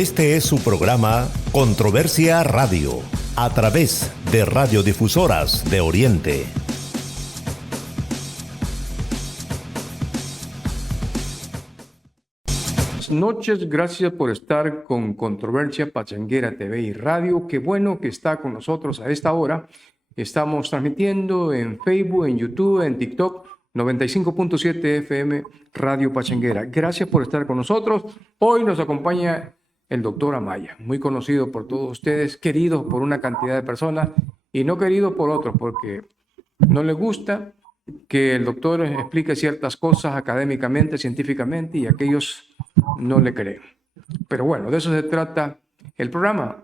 Este es su programa Controversia Radio, a través de Radiodifusoras de Oriente. Buenas noches, gracias por estar con Controversia Pachanguera TV y Radio. Qué bueno que está con nosotros a esta hora. Estamos transmitiendo en Facebook, en YouTube, en TikTok, 95.7 FM Radio Pachanguera. Gracias por estar con nosotros. Hoy nos acompaña el doctor Amaya, muy conocido por todos ustedes, querido por una cantidad de personas y no querido por otros, porque no les gusta que el doctor explique ciertas cosas académicamente, científicamente, y aquellos no le creen. Pero bueno, de eso se trata el programa,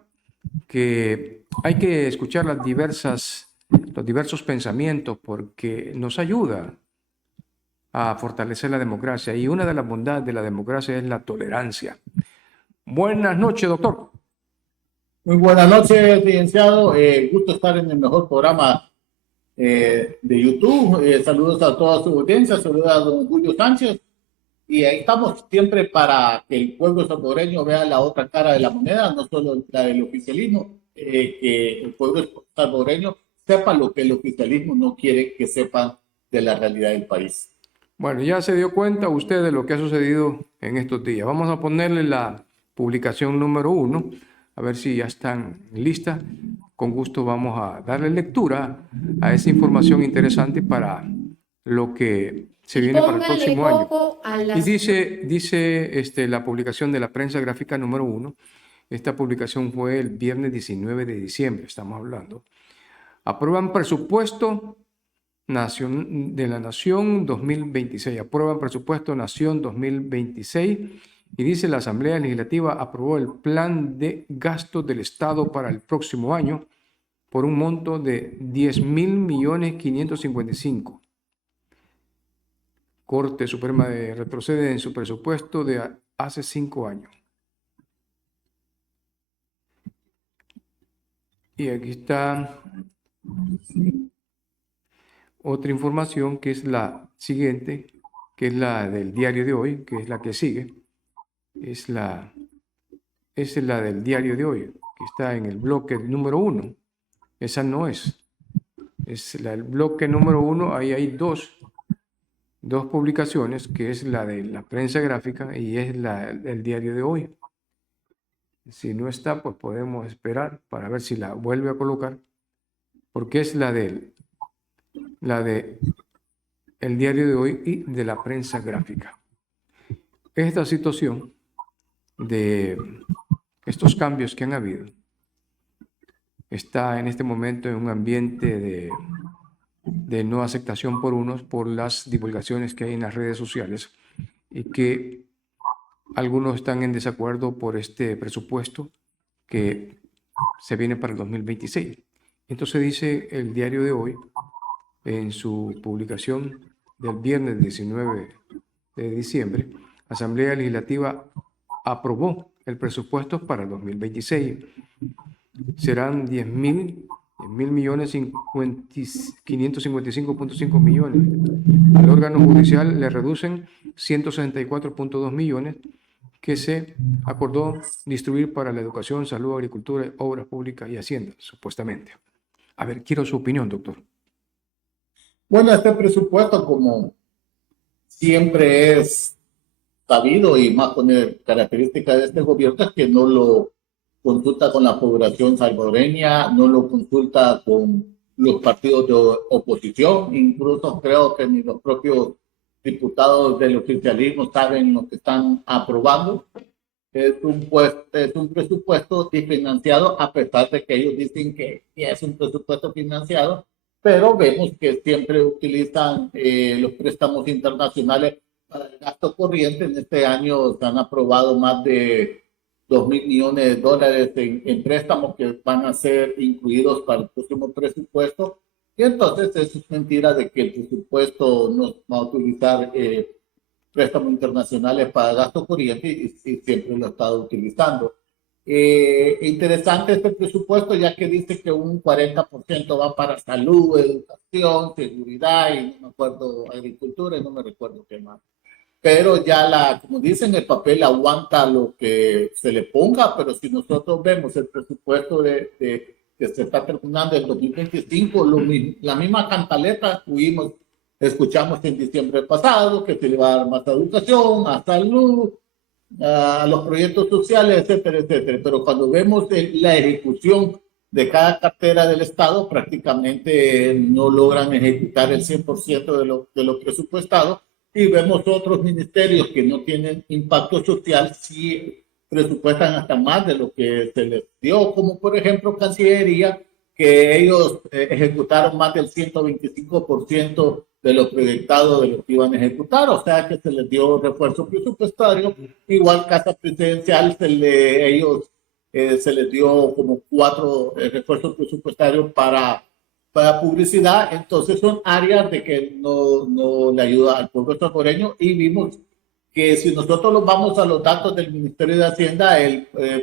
que hay que escuchar los diversos pensamientos porque nos ayuda a fortalecer la democracia, y una de las bondades de la democracia es la tolerancia. Buenas noches, doctor. Muy buenas noches, licenciado. Gusto estar en el mejor programa de YouTube. Saludos a toda su audiencia, saludos a don Julio Sánchez. Y ahí estamos siempre para que el pueblo salvadoreño vea la otra cara de la moneda, no solo la del oficialismo, que el pueblo salvadoreño sepa lo que el oficialismo no quiere que sepan de la realidad del país. Bueno, ya se dio cuenta usted de lo que ha sucedido en estos días. Vamos a ponerle la publicación número 1, a ver si ya están listas. Con gusto vamos a darle lectura a esa información interesante para lo que se viene para el próximo año. Y dice la publicación de la prensa gráfica número 1. Esta publicación fue el viernes 19 de diciembre, estamos hablando. Aprueban presupuesto de la Nación 2026. Aprueban presupuesto Nación 2026. Y dice: la Asamblea Legislativa aprobó el plan de gastos del Estado para el próximo año por un monto de 10.555.000. Corte Suprema retrocede en su presupuesto de hace 5 años. Y aquí está otra información, que es la siguiente, que es la del diario de hoy, que es la que sigue. Es la del diario de hoy, que está en el bloque número 1. Esa no es. Es el bloque número 1. Ahí hay dos publicaciones, que es la de la prensa gráfica y es la del diario de hoy. Si no está, pues podemos esperar para ver si la vuelve a colocar, porque es la de el diario de hoy y de la prensa gráfica. Esta situación de estos cambios que han habido está en este momento en un ambiente de no aceptación por unos, por las divulgaciones que hay en las redes sociales, y que algunos están en desacuerdo por este presupuesto que se viene para el 2026. Entonces dice el diario de hoy, en su publicación del viernes 19 de diciembre, Asamblea Legislativa aprobó el presupuesto para el 2026. Serán 10.555.5 millones. Al órgano judicial le reducen 164.2 millones que se acordó distribuir para la educación, salud, agricultura, obras públicas y hacienda, supuestamente. A ver, quiero su opinión, doctor. Bueno, este presupuesto, como siempre es sabido y más con características de este gobierno, es que no lo consulta con la población salvadoreña, no lo consulta con los partidos de oposición, incluso creo que ni los propios diputados del oficialismo saben lo que están aprobando. Es un presupuesto financiado, a pesar de que ellos dicen que es un presupuesto financiado, pero vemos que siempre utilizan los préstamos internacionales para el gasto corriente. En este año se han aprobado más de 2.000 millones de dólares en préstamos que van a ser incluidos para el próximo presupuesto. Y entonces eso es mentira de que el presupuesto no va a utilizar préstamos internacionales para gasto corriente, y siempre lo ha estado utilizando. Interesante este presupuesto, ya que dice que un 40% va para salud, educación, seguridad y no me acuerdo, agricultura y no me recuerdo qué más. pero ya como dicen, el papel aguanta lo que se le ponga, pero si nosotros vemos el presupuesto que se está terminando en 2025, la misma cantaleta escuchamos en diciembre pasado, que se le va a dar más a educación, a salud, a los proyectos sociales, etcétera, etcétera. Pero cuando vemos la ejecución de cada cartera del Estado, prácticamente no logran ejecutar el 100% de lo presupuestado, y vemos otros ministerios que no tienen impacto social, sí presupuestan hasta más de lo que se les dio, como por ejemplo Cancillería, que ellos ejecutaron más del 125% de lo proyectado de lo que iban a ejecutar, o sea que se les dio refuerzo presupuestario. Igual Casa Presidencial, se les dio como 4 refuerzos presupuestarios para publicidad. Entonces son áreas de que no le ayuda al pueblo salvadoreño, y vimos que si nosotros nos vamos a los datos del Ministerio de Hacienda,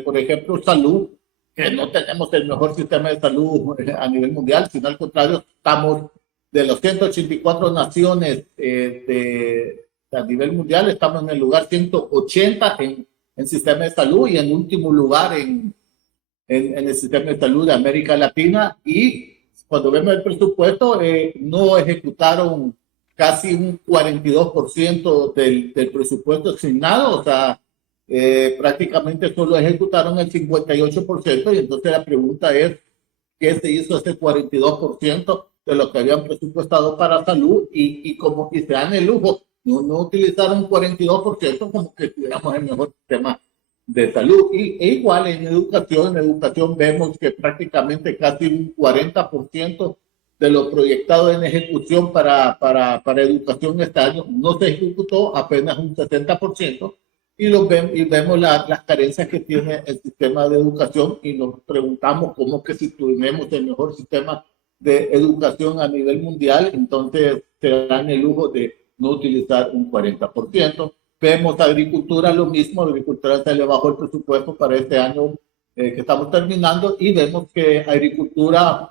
por ejemplo, salud, que no tenemos el mejor sistema de salud a nivel mundial, sino al contrario, estamos de los 184 naciones a nivel mundial, estamos en el lugar 180 en sistema de salud, y en último lugar en el sistema de salud de América Latina. Y cuando vemos el presupuesto, no ejecutaron casi un 42% del presupuesto asignado, o sea, prácticamente solo ejecutaron el 58%, y entonces la pregunta es, ¿qué se hizo ese 42% de lo que habían presupuestado para salud? Y se dan el lujo, no utilizaron un 42% como que tuviéramos el mejor sistema de salud. Igual en educación vemos que prácticamente casi un 40% de lo proyectado en ejecución para educación este año no se ejecutó, apenas un 70%, y vemos las carencias que tiene el sistema de educación, y nos preguntamos cómo que si tenemos el mejor sistema de educación a nivel mundial, entonces se dan el lujo de no utilizar un 40%. Vemos agricultura, lo mismo, agricultura se le bajó el presupuesto para este año que estamos terminando, y vemos que agricultura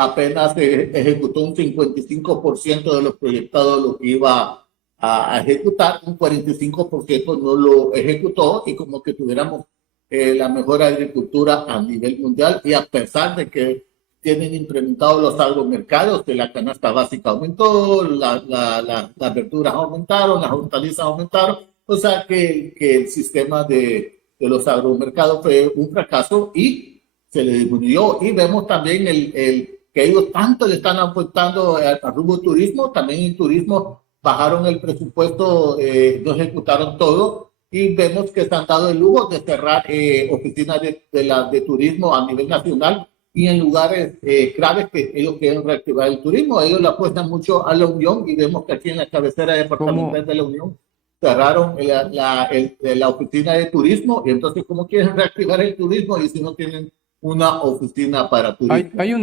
apenas ejecutó un 55% de lo proyectado de lo que iba a ejecutar, un 45% no lo ejecutó, y como que tuviéramos la mejor agricultura a nivel mundial. Y a pesar de que tienen implementados los agromercados, que la canasta básica aumentó, las verduras aumentaron, las hortalizas aumentaron, o sea que el sistema de los agromercados fue un fracaso y se le disminuyó. Y vemos también que ellos tanto le están apuntando al rubro turismo, también en turismo bajaron el presupuesto, no ejecutaron todo, y vemos que se han dado el lujo de cerrar oficinas de turismo a nivel nacional, y en lugares claves que ellos quieren reactivar el turismo. Ellos le apuestan mucho a la Unión, y vemos que aquí en la cabecera departamental de la Unión cerraron la oficina de turismo, y entonces ¿cómo quieren reactivar el turismo y si no tienen una oficina para turismo? Hay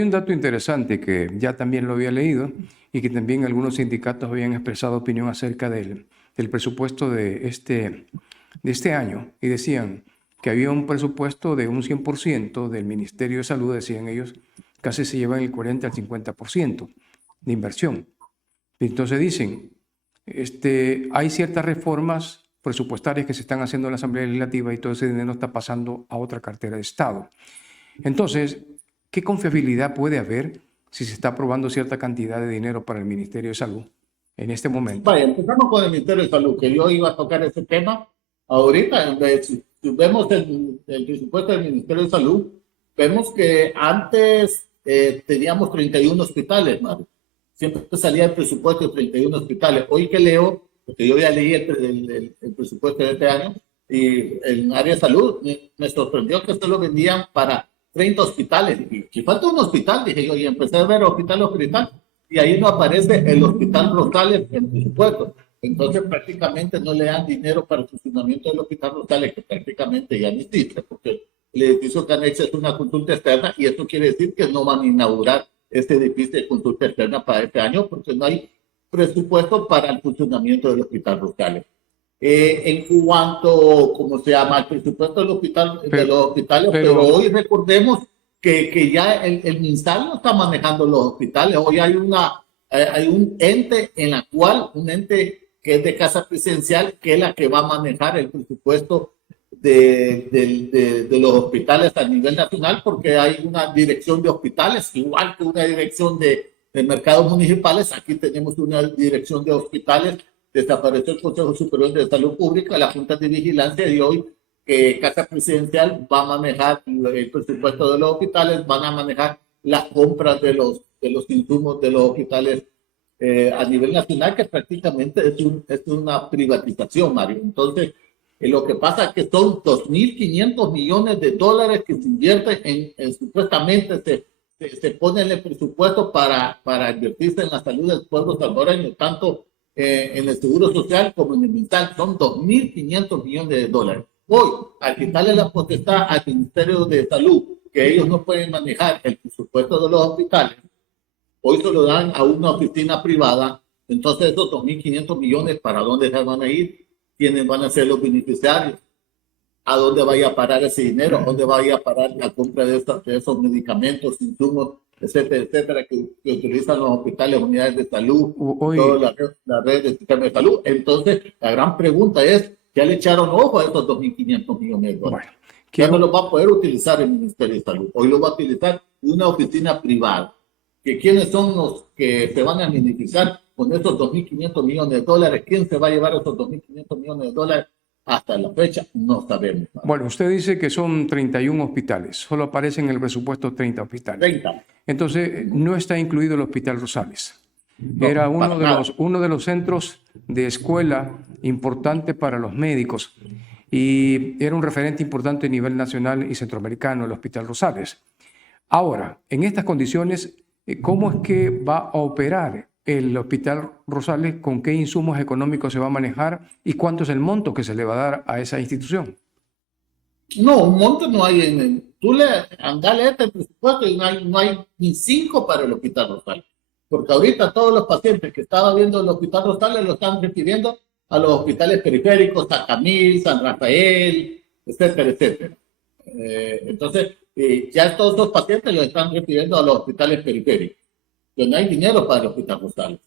un dato interesante que ya también lo había leído, y que también algunos sindicatos habían expresado opinión acerca del presupuesto de este año, y decían que había un presupuesto de un 100% del Ministerio de Salud, decían ellos, casi se llevan el 40 al 50% de inversión. Entonces dicen, hay ciertas reformas presupuestarias que se están haciendo en la Asamblea Legislativa, y todo ese dinero está pasando a otra cartera de Estado. Entonces, ¿qué confiabilidad puede haber si se está aprobando cierta cantidad de dinero para el Ministerio de Salud en este momento? Vaya, empezamos con el Ministerio de Salud, que yo iba a tocar ese tema ahorita. Si vemos el presupuesto del Ministerio de Salud, vemos que antes teníamos 31 hospitales, ¿no? Siempre salía el presupuesto de 31 hospitales. Hoy que leo, porque yo ya leí el presupuesto de este año, y en área de salud me sorprendió que esto lo vendían para 30 hospitales. Y falta un hospital, dije yo, y empecé a ver hospital, y ahí no aparece el Hospital Rosales en el presupuesto. Entonces prácticamente no le dan dinero para el funcionamiento del Hospital Rosales, que prácticamente ya no existe, porque el edificio que han hecho es una consulta externa, y esto quiere decir que no van a inaugurar este edificio de consulta externa para este año, porque no hay presupuesto para el funcionamiento del Hospital Rosales. En cuanto, ¿cómo se llama? El presupuesto del hospital, de los hospitales, pero hoy recordemos que ya el MinSal no está manejando los hospitales. Hoy hay un ente en la cual, un ente que es de Casa Presidencial, que es la que va a manejar el presupuesto de los hospitales a nivel nacional, porque hay una dirección de hospitales, igual que una dirección de mercados municipales. Aquí tenemos una dirección de hospitales. Desapareció el Consejo Superior de Salud Pública, la Junta de Vigilancia, y hoy Casa Presidencial va a manejar el presupuesto de los hospitales, van a manejar las compras de los insumos de los hospitales a nivel nacional, que prácticamente es una privatización, Mario. Entonces, lo que pasa es que son 2.500 millones de dólares que se invierten supuestamente se pone en el presupuesto para invertirse en la salud del pueblo salvadoreño, tanto en el seguro social como en el mental. Son 2.500 millones de dólares. Hoy, al quitarle la potestad al Ministerio de Salud, que ellos no pueden manejar el presupuesto de los hospitales, hoy se lo dan a una oficina privada. Entonces, esos 2.500 millones, ¿para dónde se van a ir? ¿Quiénes van a ser los beneficiarios? ¿A dónde vaya a parar ese dinero? ¿A dónde vaya a parar la compra de esos medicamentos, insumos, etcétera, etcétera, que utilizan los hospitales, unidades de salud, toda la red de sistema de salud? Entonces, la gran pregunta es, ¿ya le echaron ojo a estos 2.500 millones de dólares? Bueno, ya no los va a poder utilizar el Ministerio de Salud. Hoy lo va a utilizar una oficina privada. ¿Quiénes son los que se van a beneficiar con esos 2.500 millones de dólares? ¿Quién se va a llevar esos 2.500 millones de dólares? Hasta la fecha no sabemos. Bueno, usted dice que son 31 hospitales. Solo aparecen en el presupuesto 30 hospitales. 30. Entonces, no está incluido el Hospital Rosales. No, era uno de los centros de escuela importante para los médicos y era un referente importante a nivel nacional y centroamericano, el Hospital Rosales. Ahora, en estas condiciones, ¿cómo es que va a operar el Hospital Rosales? ¿Con qué insumos económicos se va a manejar? ¿Y cuánto es el monto que se le va a dar a esa institución? No, un monto no hay. Tú andale este presupuesto y no hay ni 5 para el Hospital Rosales. Porque ahorita todos los pacientes que estaban viendo el Hospital Rosales lo están refiriendo a los hospitales periféricos, San Camil, San Rafael, etcétera, etcétera. Entonces, ya todos los pacientes los están refiriendo a los hospitales periféricos. Pero no hay dinero para el Hospital Rosales.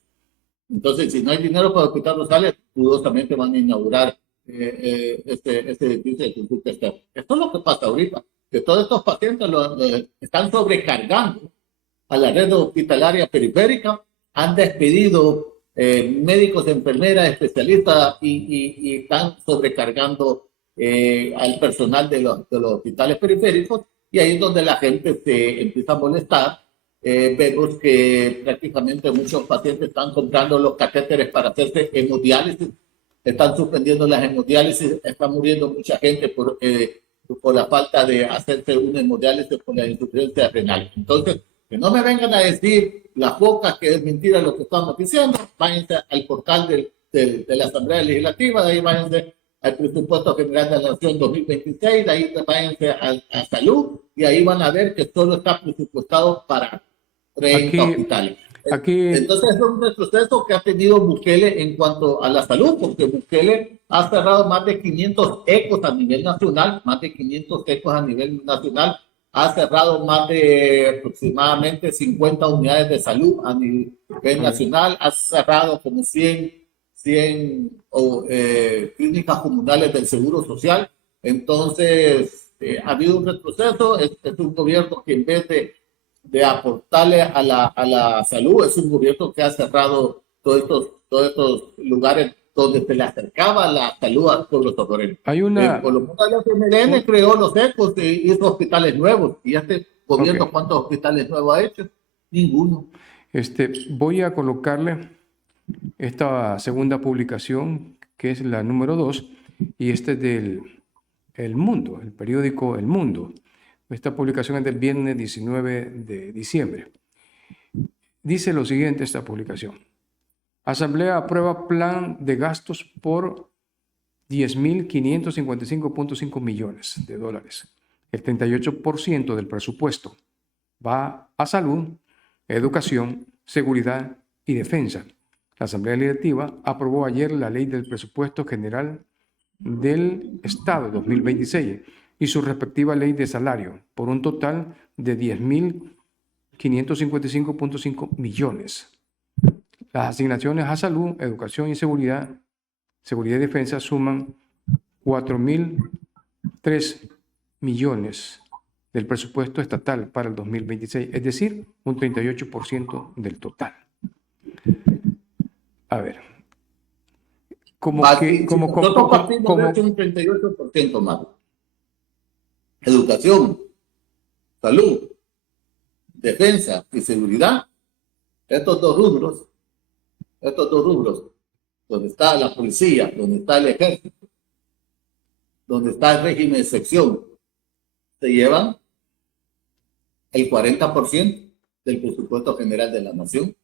Entonces, si no hay dinero para el Hospital Rosales, dudosamente van a inaugurar este edificio de consulta externa. Esto es lo que pasa ahorita, que todos estos pacientes están sobrecargando a la red hospitalaria periférica, han despedido médicos, enfermeras, especialistas y están sobrecargando al personal de los hospitales periféricos, y ahí es donde la gente se empieza a molestar. Vemos que prácticamente muchos pacientes están comprando los catéteres para hacerse hemodiálisis, están suspendiendo las hemodiálisis, está muriendo mucha gente por la falta de hacerse una hemodiálisis por la insuficiencia renal. Entonces, que no me vengan a decir las bocas que es mentira lo que estamos diciendo. Váyanse al portal de la Asamblea Legislativa, de ahí váyanse al Presupuesto General de la Nación 2026, de ahí váyanse a Salud, y ahí van a ver que solo está presupuestado para 30 hospitales. Entonces es un retroceso que ha tenido Bukele en cuanto a la salud, porque Bukele ha cerrado más de 500 ecos a nivel nacional, ha cerrado más de aproximadamente 50 unidades de salud a nivel nacional, ha cerrado como 100 clínicas comunales del Seguro Social. Entonces, ha habido un retroceso. Es un gobierno que en vez de aportarle a la salud, es un gobierno que ha cerrado todos estos lugares donde se le acercaba la salud al pueblo salvadoreño. Por lo menos el FMLN creó los ecos y hizo hospitales nuevos. ¿Y este gobierno cuántos hospitales nuevos ha hecho? Ninguno. Voy a colocarle esta segunda publicación, que es la número 2, y es del El Mundo, el periódico El Mundo. Esta publicación es del viernes 19 de diciembre. Dice lo siguiente esta publicación. Asamblea aprueba plan de gastos por 10.555.5 millones de dólares. El 38% del presupuesto va a salud, educación, seguridad y defensa. La Asamblea Legislativa aprobó ayer la Ley del Presupuesto General del Estado 2026 y su respectiva ley de salario por un total de 10.555.5 millones. Las asignaciones a salud, educación y seguridad y defensa suman 4.003 millones del presupuesto estatal para el 2026, es decir, un 38% del total. A ver, como nosotros partimos de un 38% más. Educación, salud, defensa y seguridad, estos dos rubros, donde está la policía, donde está el ejército, donde está el régimen de excepción, se llevan el 40% del presupuesto general de la nación.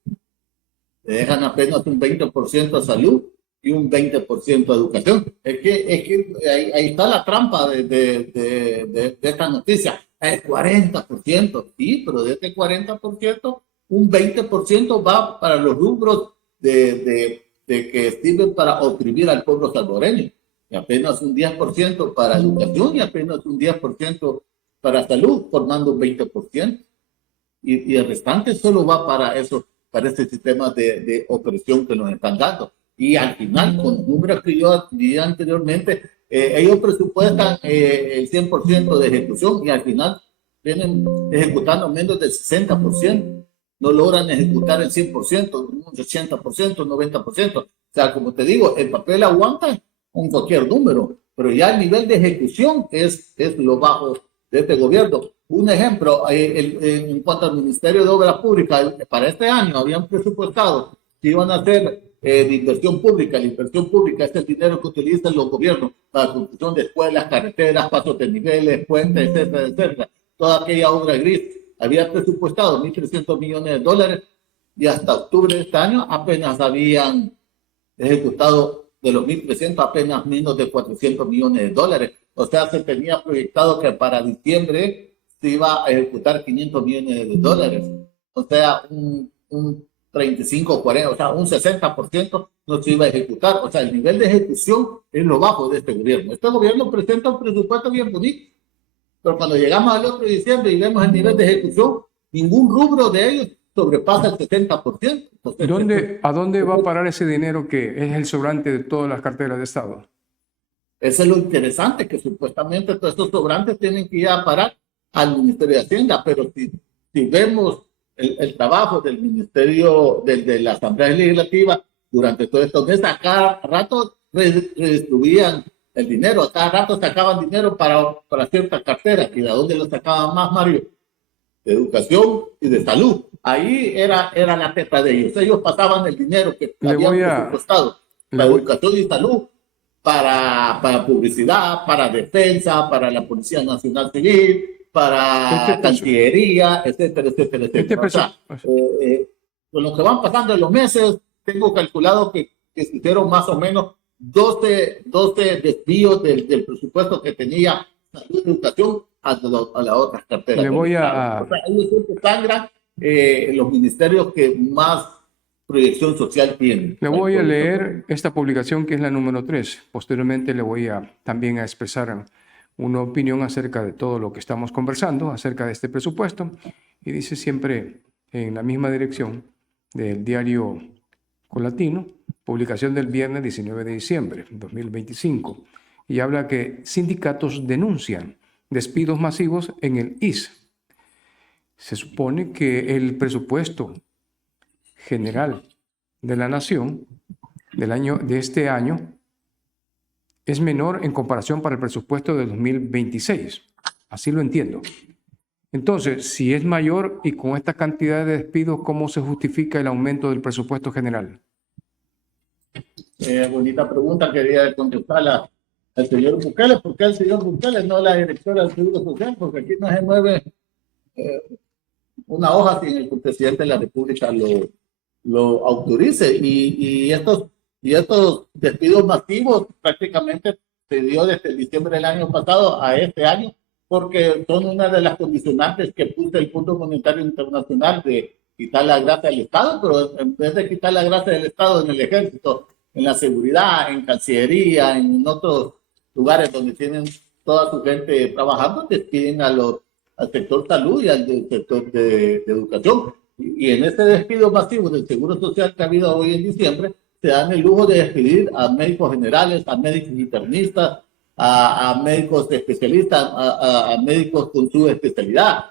Le dejan apenas un 20% a salud y un 20% a educación. Es que ahí está la trampa de esta noticia. El 40%, sí, pero de este 40%, un 20% va para los rubros de que sirven para oprimir al pueblo salvadoreño. Y apenas un 10% para educación y apenas un 10% para salud, formando un 20%. Y el restante solo va para eso, para este sistema de opresión que nos están dando. Y al final, con números que yo di anteriormente, ellos presupuestan el 100% de ejecución y al final vienen ejecutando menos del 60%. No logran ejecutar el 100%, un 80%, un 90%. O sea, como te digo, el papel aguanta con cualquier número, pero ya el nivel de ejecución es lo bajo de este gobierno. Un ejemplo, en cuanto al Ministerio de Obras Públicas, para este año habían presupuestado que iban a hacer de inversión pública. La inversión pública es el dinero que utilizan los gobiernos para la construcción de escuelas, carreteras, pasos de niveles, puentes, etcétera, etcétera. Toda aquella obra gris. Había presupuestado 1.300 millones de dólares y hasta octubre de este año apenas habían ejecutado de los 1.300 apenas menos de 400 millones de dólares. O sea, se tenía proyectado que para diciembre se iba a ejecutar 500 millones de dólares. O sea, un 35, 40, o sea, un 60% no se iba a ejecutar. O sea, el nivel de ejecución es lo bajo de este gobierno. Este gobierno presenta un presupuesto bien bonito, pero cuando llegamos al otro diciembre y vemos el nivel de ejecución, ningún rubro de ellos sobrepasa el 70%. Entonces, ¿a dónde va a parar ese dinero que es el sobrante de todas las carteras de Estado? Eso es lo interesante, que supuestamente todos estos sobrantes tienen que ir a parar al Ministerio de Hacienda, pero si vemos el trabajo del Ministerio, de la Asamblea Legislativa, durante todos estos meses, a cada rato redistribuían el dinero, a cada rato sacaban dinero para ciertas carteras. ¿Y de dónde lo sacaban más, Mario? De educación y de salud. Ahí era la teta de ellos. Ellos pasaban el dinero que habían presupuestado para educación y salud, para publicidad, para defensa, para la Policía Nacional Civil, para Cancillería, etcétera, etcétera, etcétera. O sea, con lo que van pasando en los meses, tengo calculado que se hicieron más o menos 12 desvíos del presupuesto que tenía salud y educación a las otras carteras. Le voy o sea, ellos siempre sangran los ministerios que más proyección social tienen. Le voy a leer esta publicación, que es la número 3. Posteriormente le voy también a expresar una opinión acerca de todo lo que estamos conversando, acerca de este presupuesto. Y dice siempre en la misma dirección del diario Colatino, publicación del viernes 19 de diciembre de 2025. Y habla que sindicatos denuncian despidos masivos en el IS. Se supone que el presupuesto general de la nación de este año es menor en comparación para el presupuesto de 2026. Así lo entiendo. Entonces, si es mayor y con esta cantidad de despidos, ¿cómo se justifica el aumento del presupuesto general? Bonita pregunta, quería contestarla al señor Bukele. ¿Por qué el señor Bukele, no la directora del Seguro Social? Porque aquí no se mueve una hoja sin el presidente de la República lo autorice. Y estos despidos masivos prácticamente se dio desde diciembre del año pasado a este año, porque son una de las condicionantes que puso el Fondo Monetario Internacional de quitar la gracia del Estado, pero en vez de quitar la gracia del Estado en el ejército, en la seguridad, en Cancillería, en otros lugares donde tienen toda su gente trabajando, despiden al sector salud y al sector de educación. Y en este despido masivo del Seguro Social que ha habido hoy en diciembre, se dan el lujo de despedir a médicos generales, a médicos internistas, a médicos especialistas, a médicos con su especialidad,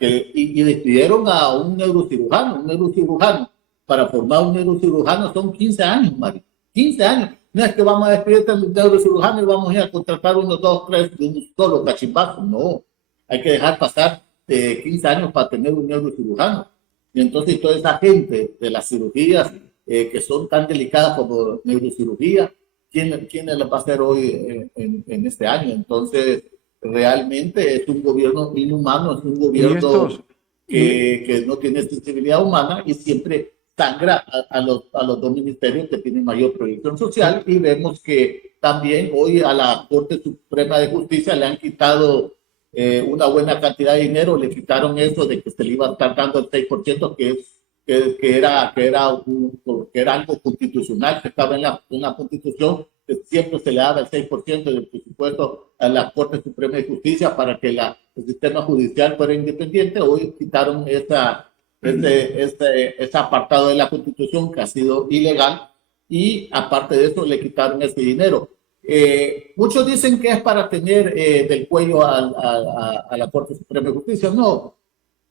y despidieron a un neurocirujano. Para formar un neurocirujano son 15 años, Mario, 15 años. No es que vamos a despedir a un neurocirujano y vamos a ir a contratar unos 2, 3 de un solo cachimbazo, no. Hay que dejar pasar 15 años para tener un neurocirujano. Y entonces toda esa gente de las cirugías que son tan delicadas como neurocirugía, ¿quién las va a hacer hoy en este año? Entonces, realmente es un gobierno inhumano, es un gobierno que no tiene sensibilidad humana y siempre sangra a los dos ministerios que tienen mayor proyección social. Y vemos que también hoy a la Corte Suprema de Justicia le han quitado una buena cantidad de dinero, le quitaron eso de que se le iba a estar dando el 6%, que era algo constitucional, que estaba en la Constitución, que siempre se le daba el 6% del presupuesto a la Corte Suprema de Justicia para que el sistema judicial fuera independiente. Hoy quitaron ese apartado de la Constitución que ha sido ilegal, y aparte de eso le quitaron ese dinero. Muchos dicen que es para tener del cuello a la Corte Suprema de Justicia. No,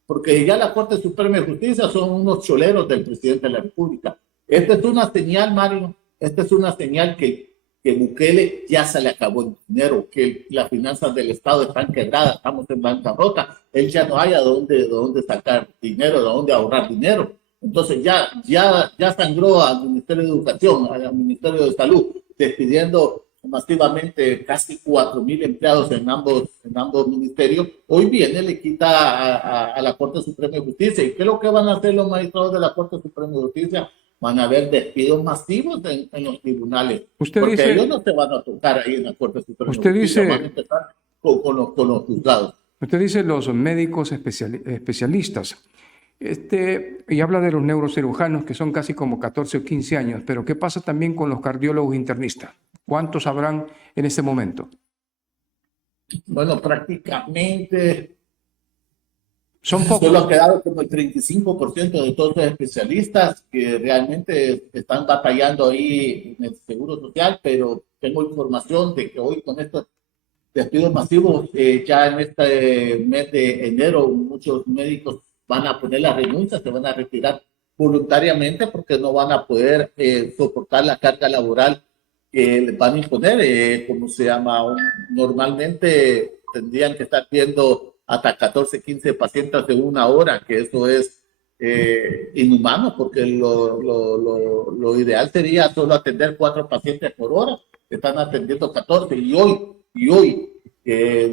porque ya la Corte Suprema de Justicia son unos choleros del presidente de la República. Esta es una señal, Mario, esta es una señal que Bukele ya se le acabó el dinero, que las finanzas del Estado están quebradas, estamos en bancarrota, él ya no hay a dónde sacar dinero, de dónde ahorrar dinero. Entonces ya sangró al Ministerio de Educación, al Ministerio de Salud, despidiendo masivamente casi 4,000 empleados en ambos ministerios. Hoy viene, le quita a la Corte Suprema de Justicia. ¿Y qué es lo que van a hacer los magistrados de la Corte Suprema de Justicia? Van a haber despidos masivos en los tribunales. Porque ellos no se van a tocar ahí en la Corte Suprema de Justicia. Van a empezar con los juzgados. Usted dice los médicos especialistas. Y habla de los neurocirujanos, que son casi como 14 o 15 años, pero ¿qué pasa también con los cardiólogos internistas? ¿Cuántos habrán en este momento? Bueno, prácticamente son pocos. Solo ha quedado como el 35% de todos los especialistas que realmente están batallando ahí en el Seguro Social, pero tengo información de que hoy con estos despidos masivos, ya en este mes de enero, muchos médicos van a poner la renuncia, se van a retirar voluntariamente porque no van a poder soportar la carga laboral que les van a imponer. ¿Cómo se llama? Normalmente tendrían que estar viendo hasta 14, 15 pacientes en una hora, que eso es inhumano, porque lo ideal sería solo atender 4 pacientes por hora. Están atendiendo 14 y hoy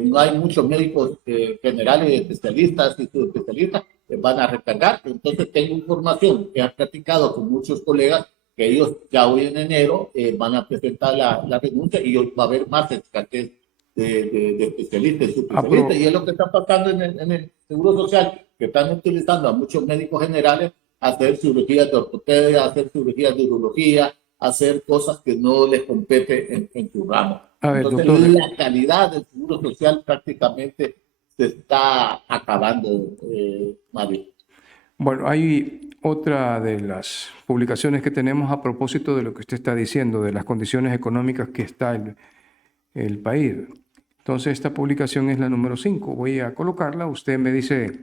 no hay muchos médicos generales, especialistas y subespecialistas que van a recargar. Entonces tengo información que he platicado con muchos colegas que ellos ya hoy en enero van a presentar la renuncia, y hoy va a haber más escasez de especialistas y subespecialistas. Y es lo que está pasando en el Seguro Social, que están utilizando a muchos médicos generales a hacer cirugías de ortopedia, a hacer cirugías de urología, a hacer cosas que no les compete en su ramo. Entonces, doctor, la calidad del Seguro Social prácticamente se está acabando, Mario. Bueno, hay otra de las publicaciones que tenemos a propósito de lo que usted está diciendo, de las condiciones económicas que está el país. Entonces, esta publicación es la número 5. Voy a colocarla. Usted me dice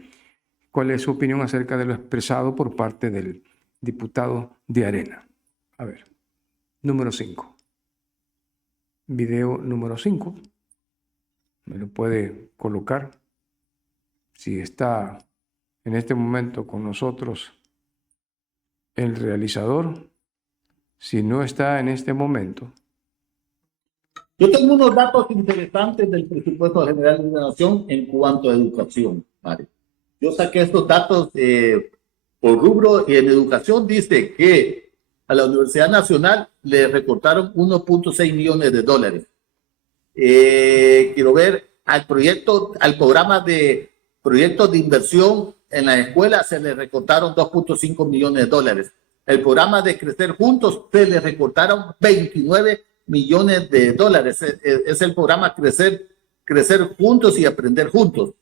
cuál es su opinión acerca de lo expresado por parte del diputado de Arena. A ver, número 5. Video número 5. Me lo puede colocar. Si está en este momento con nosotros el realizador. Si no está en este momento. Yo tengo unos datos interesantes del presupuesto general de la Nación en cuanto a educación, Mario. Yo saqué estos datos por rubro, y en educación dice que a la Universidad Nacional le recortaron 1.6 millones de dólares. Quiero ver al programa de proyectos de inversión en la escuela se le recortaron 2.5 millones de dólares. El programa de Crecer Juntos se le recortaron 29 millones de dólares. Es el programa Crecer Juntos y Aprender Juntos.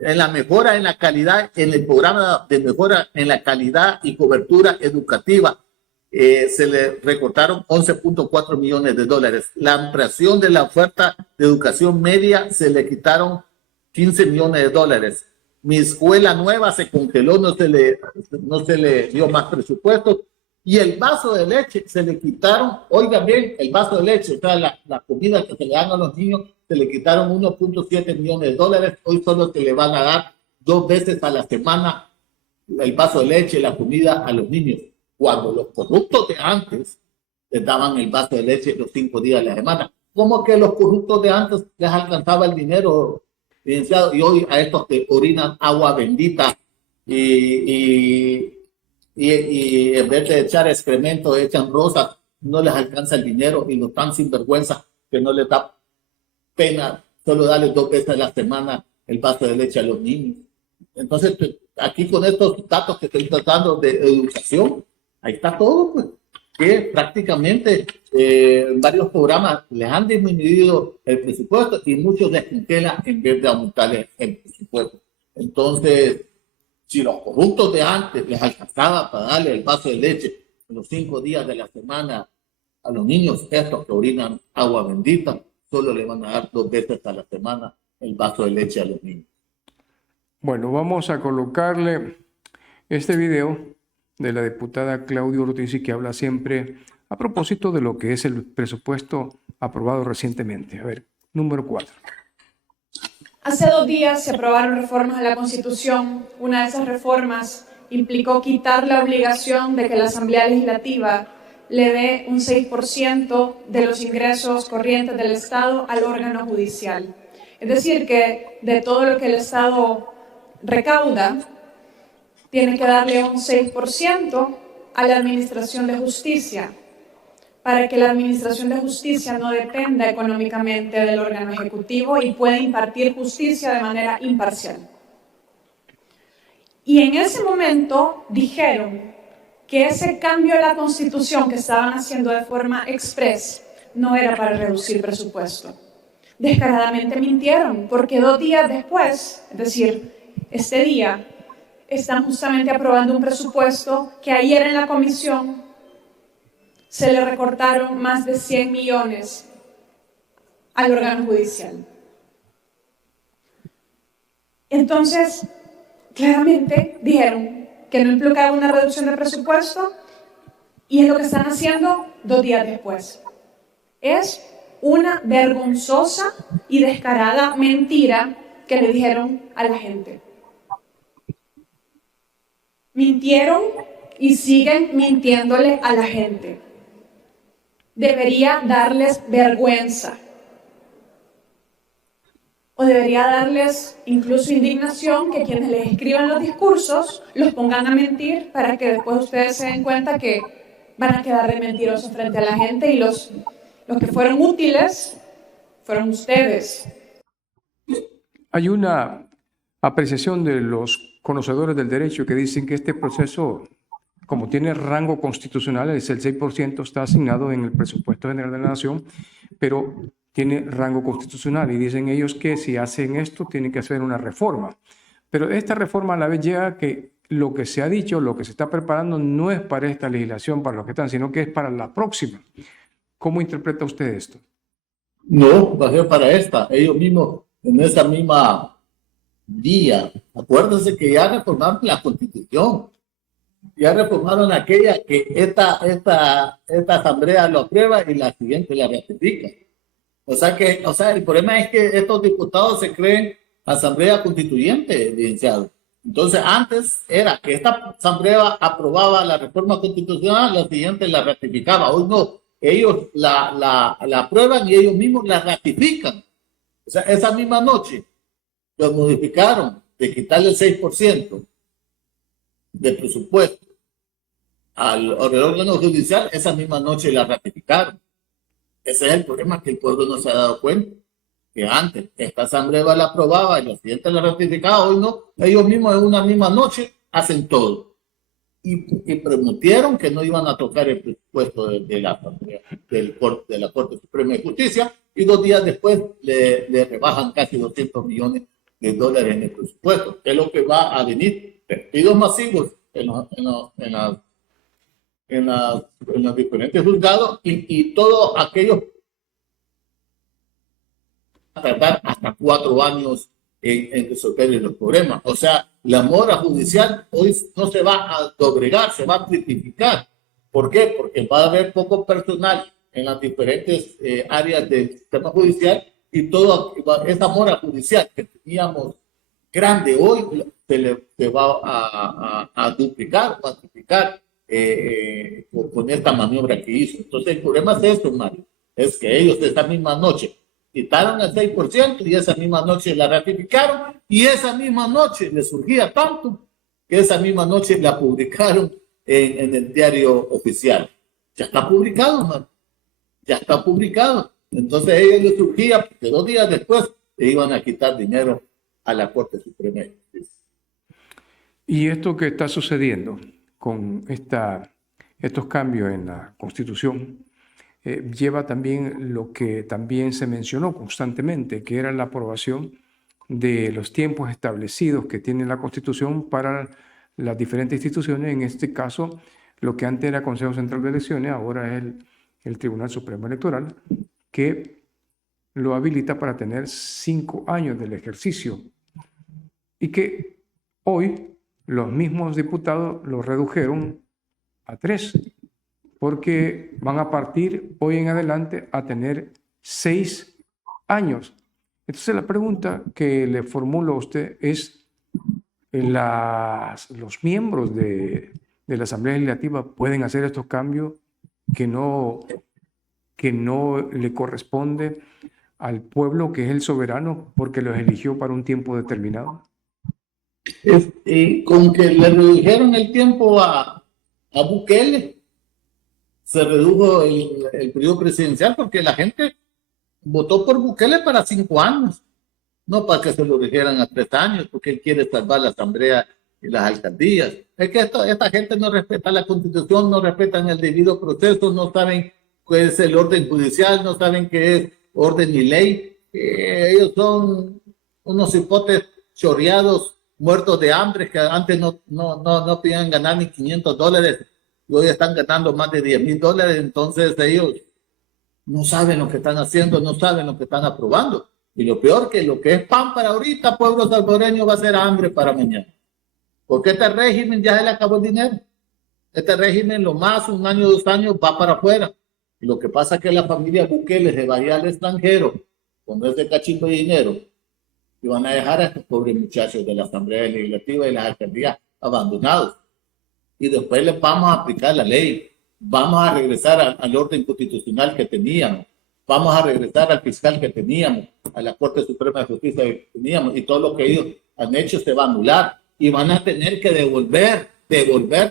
en la mejora en la calidad, en el programa de mejora en la calidad y cobertura educativa, se le recortaron 11.4 millones de dólares. La ampliación de la oferta de educación media se le quitaron 15 millones de dólares. Mi escuela nueva se congeló, no se le dio más presupuesto. Y el vaso de leche se le quitaron, oigan bien, el vaso de leche, o sea, la comida que se le dan a los niños, se le quitaron 1.7 millones de dólares. Hoy solo se le van a dar 2 veces a la semana el vaso de leche y la comida a los niños. Cuando los corruptos de antes les daban el vaso de leche los 5 días de la semana. ¿Cómo que los corruptos de antes les alcanzaba el dinero, licenciado? Y hoy a estos que orinan agua bendita y en vez de echar excremento echan rosas, no les alcanza el dinero y los tan sinvergüenza que no les da pena solo darle 2 veces a la semana el vaso de leche a los niños. Entonces, aquí con estos datos que estoy tratando de educación, ahí está todo, pues, que prácticamente varios programas les han disminuido el presupuesto y muchos les congela en vez de aumentarles el presupuesto. Entonces, si los corruptos de antes les alcanzaba para darle el vaso de leche los 5 días de la semana a los niños, estos que orinan agua bendita, solo le van a dar 2 veces a la semana el vaso de leche a los niños. Bueno, vamos a colocarle este video de la diputada Claudia Ortiz, que habla siempre a propósito de lo que es el presupuesto aprobado recientemente. A ver, número 4. Hace 2 días se aprobaron reformas a la Constitución. Una de esas reformas implicó quitar la obligación de que la Asamblea Legislativa le dé un 6% de los ingresos corrientes del Estado al órgano judicial. Es decir, que de todo lo que el Estado recauda, tiene que darle un 6% a la Administración de Justicia, para que la Administración de Justicia no dependa económicamente del órgano ejecutivo y pueda impartir justicia de manera imparcial. Y en ese momento dijeron que ese cambio a la Constitución que estaban haciendo de forma express no era para reducir presupuesto. Descaradamente mintieron, porque 2 días después, es decir, este día, están justamente aprobando un presupuesto que ayer en la comisión se le recortaron más de 100 millones al órgano judicial. Entonces, claramente dijeron que no implicaba una reducción de presupuesto y es lo que están haciendo 2 días después. Es una vergonzosa y descarada mentira que le dijeron a la gente. Mintieron y siguen mintiéndole a la gente. Debería darles vergüenza. O debería darles incluso indignación que quienes les escriban los discursos los pongan a mentir para que después ustedes se den cuenta que van a quedar de mentirosos frente a la gente y los que fueron útiles fueron ustedes. Hay una apreciación de los conocedores del derecho que dicen que este proceso, como tiene rango constitucional, es el 6% está asignado en el presupuesto general de la Nación, pero tiene rango constitucional y dicen ellos que si hacen esto tienen que hacer una reforma. Pero esta reforma a la vez llega que lo que se ha dicho, lo que se está preparando no es para esta legislación, para los que están, sino que es para la próxima. ¿Cómo interpreta usted esto? No, va a ser para esta. Ellos mismos, en esa misma día, acuérdense que ya reformaron la Constitución. Ya reformaron aquella que esta asamblea lo aprueba y la siguiente la ratifica. O sea, el problema es que estos diputados se creen asamblea constituyente, licenciado. Entonces, antes era que esta asamblea aprobaba la reforma constitucional, la siguiente la ratificaba. Hoy no, ellos la aprueban y ellos mismos la ratifican. O sea, esa misma noche lo modificaron de quitarle el 6% de presupuesto al órgano judicial, esa misma noche la ratificaron. Ese es el problema, que el pueblo no se ha dado cuenta, que antes esta asamblea la aprobaba y la siguiente la ratificaba, hoy no, ellos mismos en una misma noche hacen todo. Y prometieron que no iban a tocar el presupuesto de la asamblea, de la Corte Suprema de Justicia, y 2 días después le rebajan casi 200 millones de dólares en el presupuesto, que es lo que va a venir. Despidos masivos en los diferentes juzgados y todo aquello va a tardar hasta 4 años en resolver los problemas. O sea, la mora judicial hoy no se va a doblegar, se va a triplicar. ¿Por qué? Porque va a haber poco personal en las diferentes áreas del sistema judicial y toda esa mora judicial que teníamos grande hoy se va a duplicar, va a triplicar con esta maniobra que hizo. Entonces el problema es esto, Mario, es que ellos esta misma noche quitaron el 6% y esa misma noche la ratificaron y esa misma noche le surgía tanto que esa misma noche la publicaron en el diario oficial. Ya está publicado, man. Ya está publicado. Entonces a ellos les surgía porque 2 días después le iban a quitar dinero a la Corte Suprema de Justicia. Y esto que está sucediendo con estos cambios en la Constitución lleva también lo que también se mencionó constantemente, que era la aprobación de los tiempos establecidos que tiene la Constitución para las diferentes instituciones. En este caso, lo que antes era Consejo Central de Elecciones, ahora es el Tribunal Supremo Electoral, que lo habilita para tener 5 años del ejercicio y que hoy los mismos diputados lo redujeron a 3, porque van a partir hoy en adelante a tener 6 años. Entonces la pregunta que le formulo a usted es, ¿los miembros de la Asamblea Legislativa pueden hacer estos cambios que no le corresponde al pueblo, que es el soberano, porque los eligió para un tiempo determinado? Con que le redujeron el tiempo a Bukele, se redujo el periodo presidencial porque la gente votó por Bukele para 5 años, no para que se lo dijeran a 3 años, porque él quiere salvar la asamblea y las alcaldías. Es que esta gente no respeta la Constitución, no respetan el debido proceso, no saben qué es el orden judicial, no saben qué es orden y ley. Ellos son unos hipotes chorreados, muertos de hambre, que antes no podían ganar ni $500 y hoy están ganando más de $10,000. Entonces ellos no saben lo que están haciendo, no saben lo que están aprobando. Y lo peor, que lo que es pan para ahorita, pueblo salvadoreño, va a ser hambre para mañana. Porque este régimen ya se le acabó el dinero. Este régimen, lo más 1 año, 2 años, va para afuera. Y lo que pasa es que la familia Bukele se vaya al extranjero con ese cachimbo de dinero y van a dejar a estos pobres muchachos de la Asamblea Legislativa y las alcaldías abandonados. Y después les vamos a aplicar la ley. Vamos a regresar al orden constitucional que teníamos. Vamos a regresar al fiscal que teníamos, a la Corte Suprema de Justicia que teníamos, y todo lo que ellos han hecho se va a anular. Y van a tener que devolver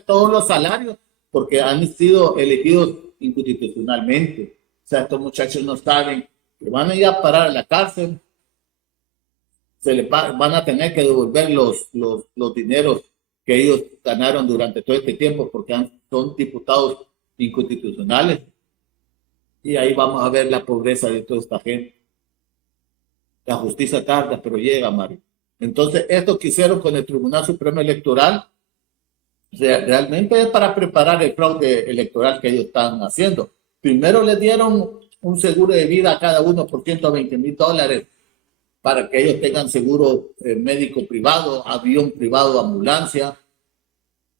todos los salarios porque han sido elegidos inconstitucionalmente. O sea, estos muchachos no saben que van a ir a parar a la cárcel, van a tener que devolver los dineros que ellos ganaron durante todo este tiempo porque son diputados inconstitucionales. Y ahí vamos a ver la pobreza de toda esta gente. La justicia tarda, pero llega, Mario. Entonces, esto que hicieron con el Tribunal Supremo Electoral realmente es para preparar el fraude electoral que ellos están haciendo. Primero le dieron un seguro de vida a cada uno por $120,000 para que ellos tengan seguro médico privado, avión privado, ambulancia.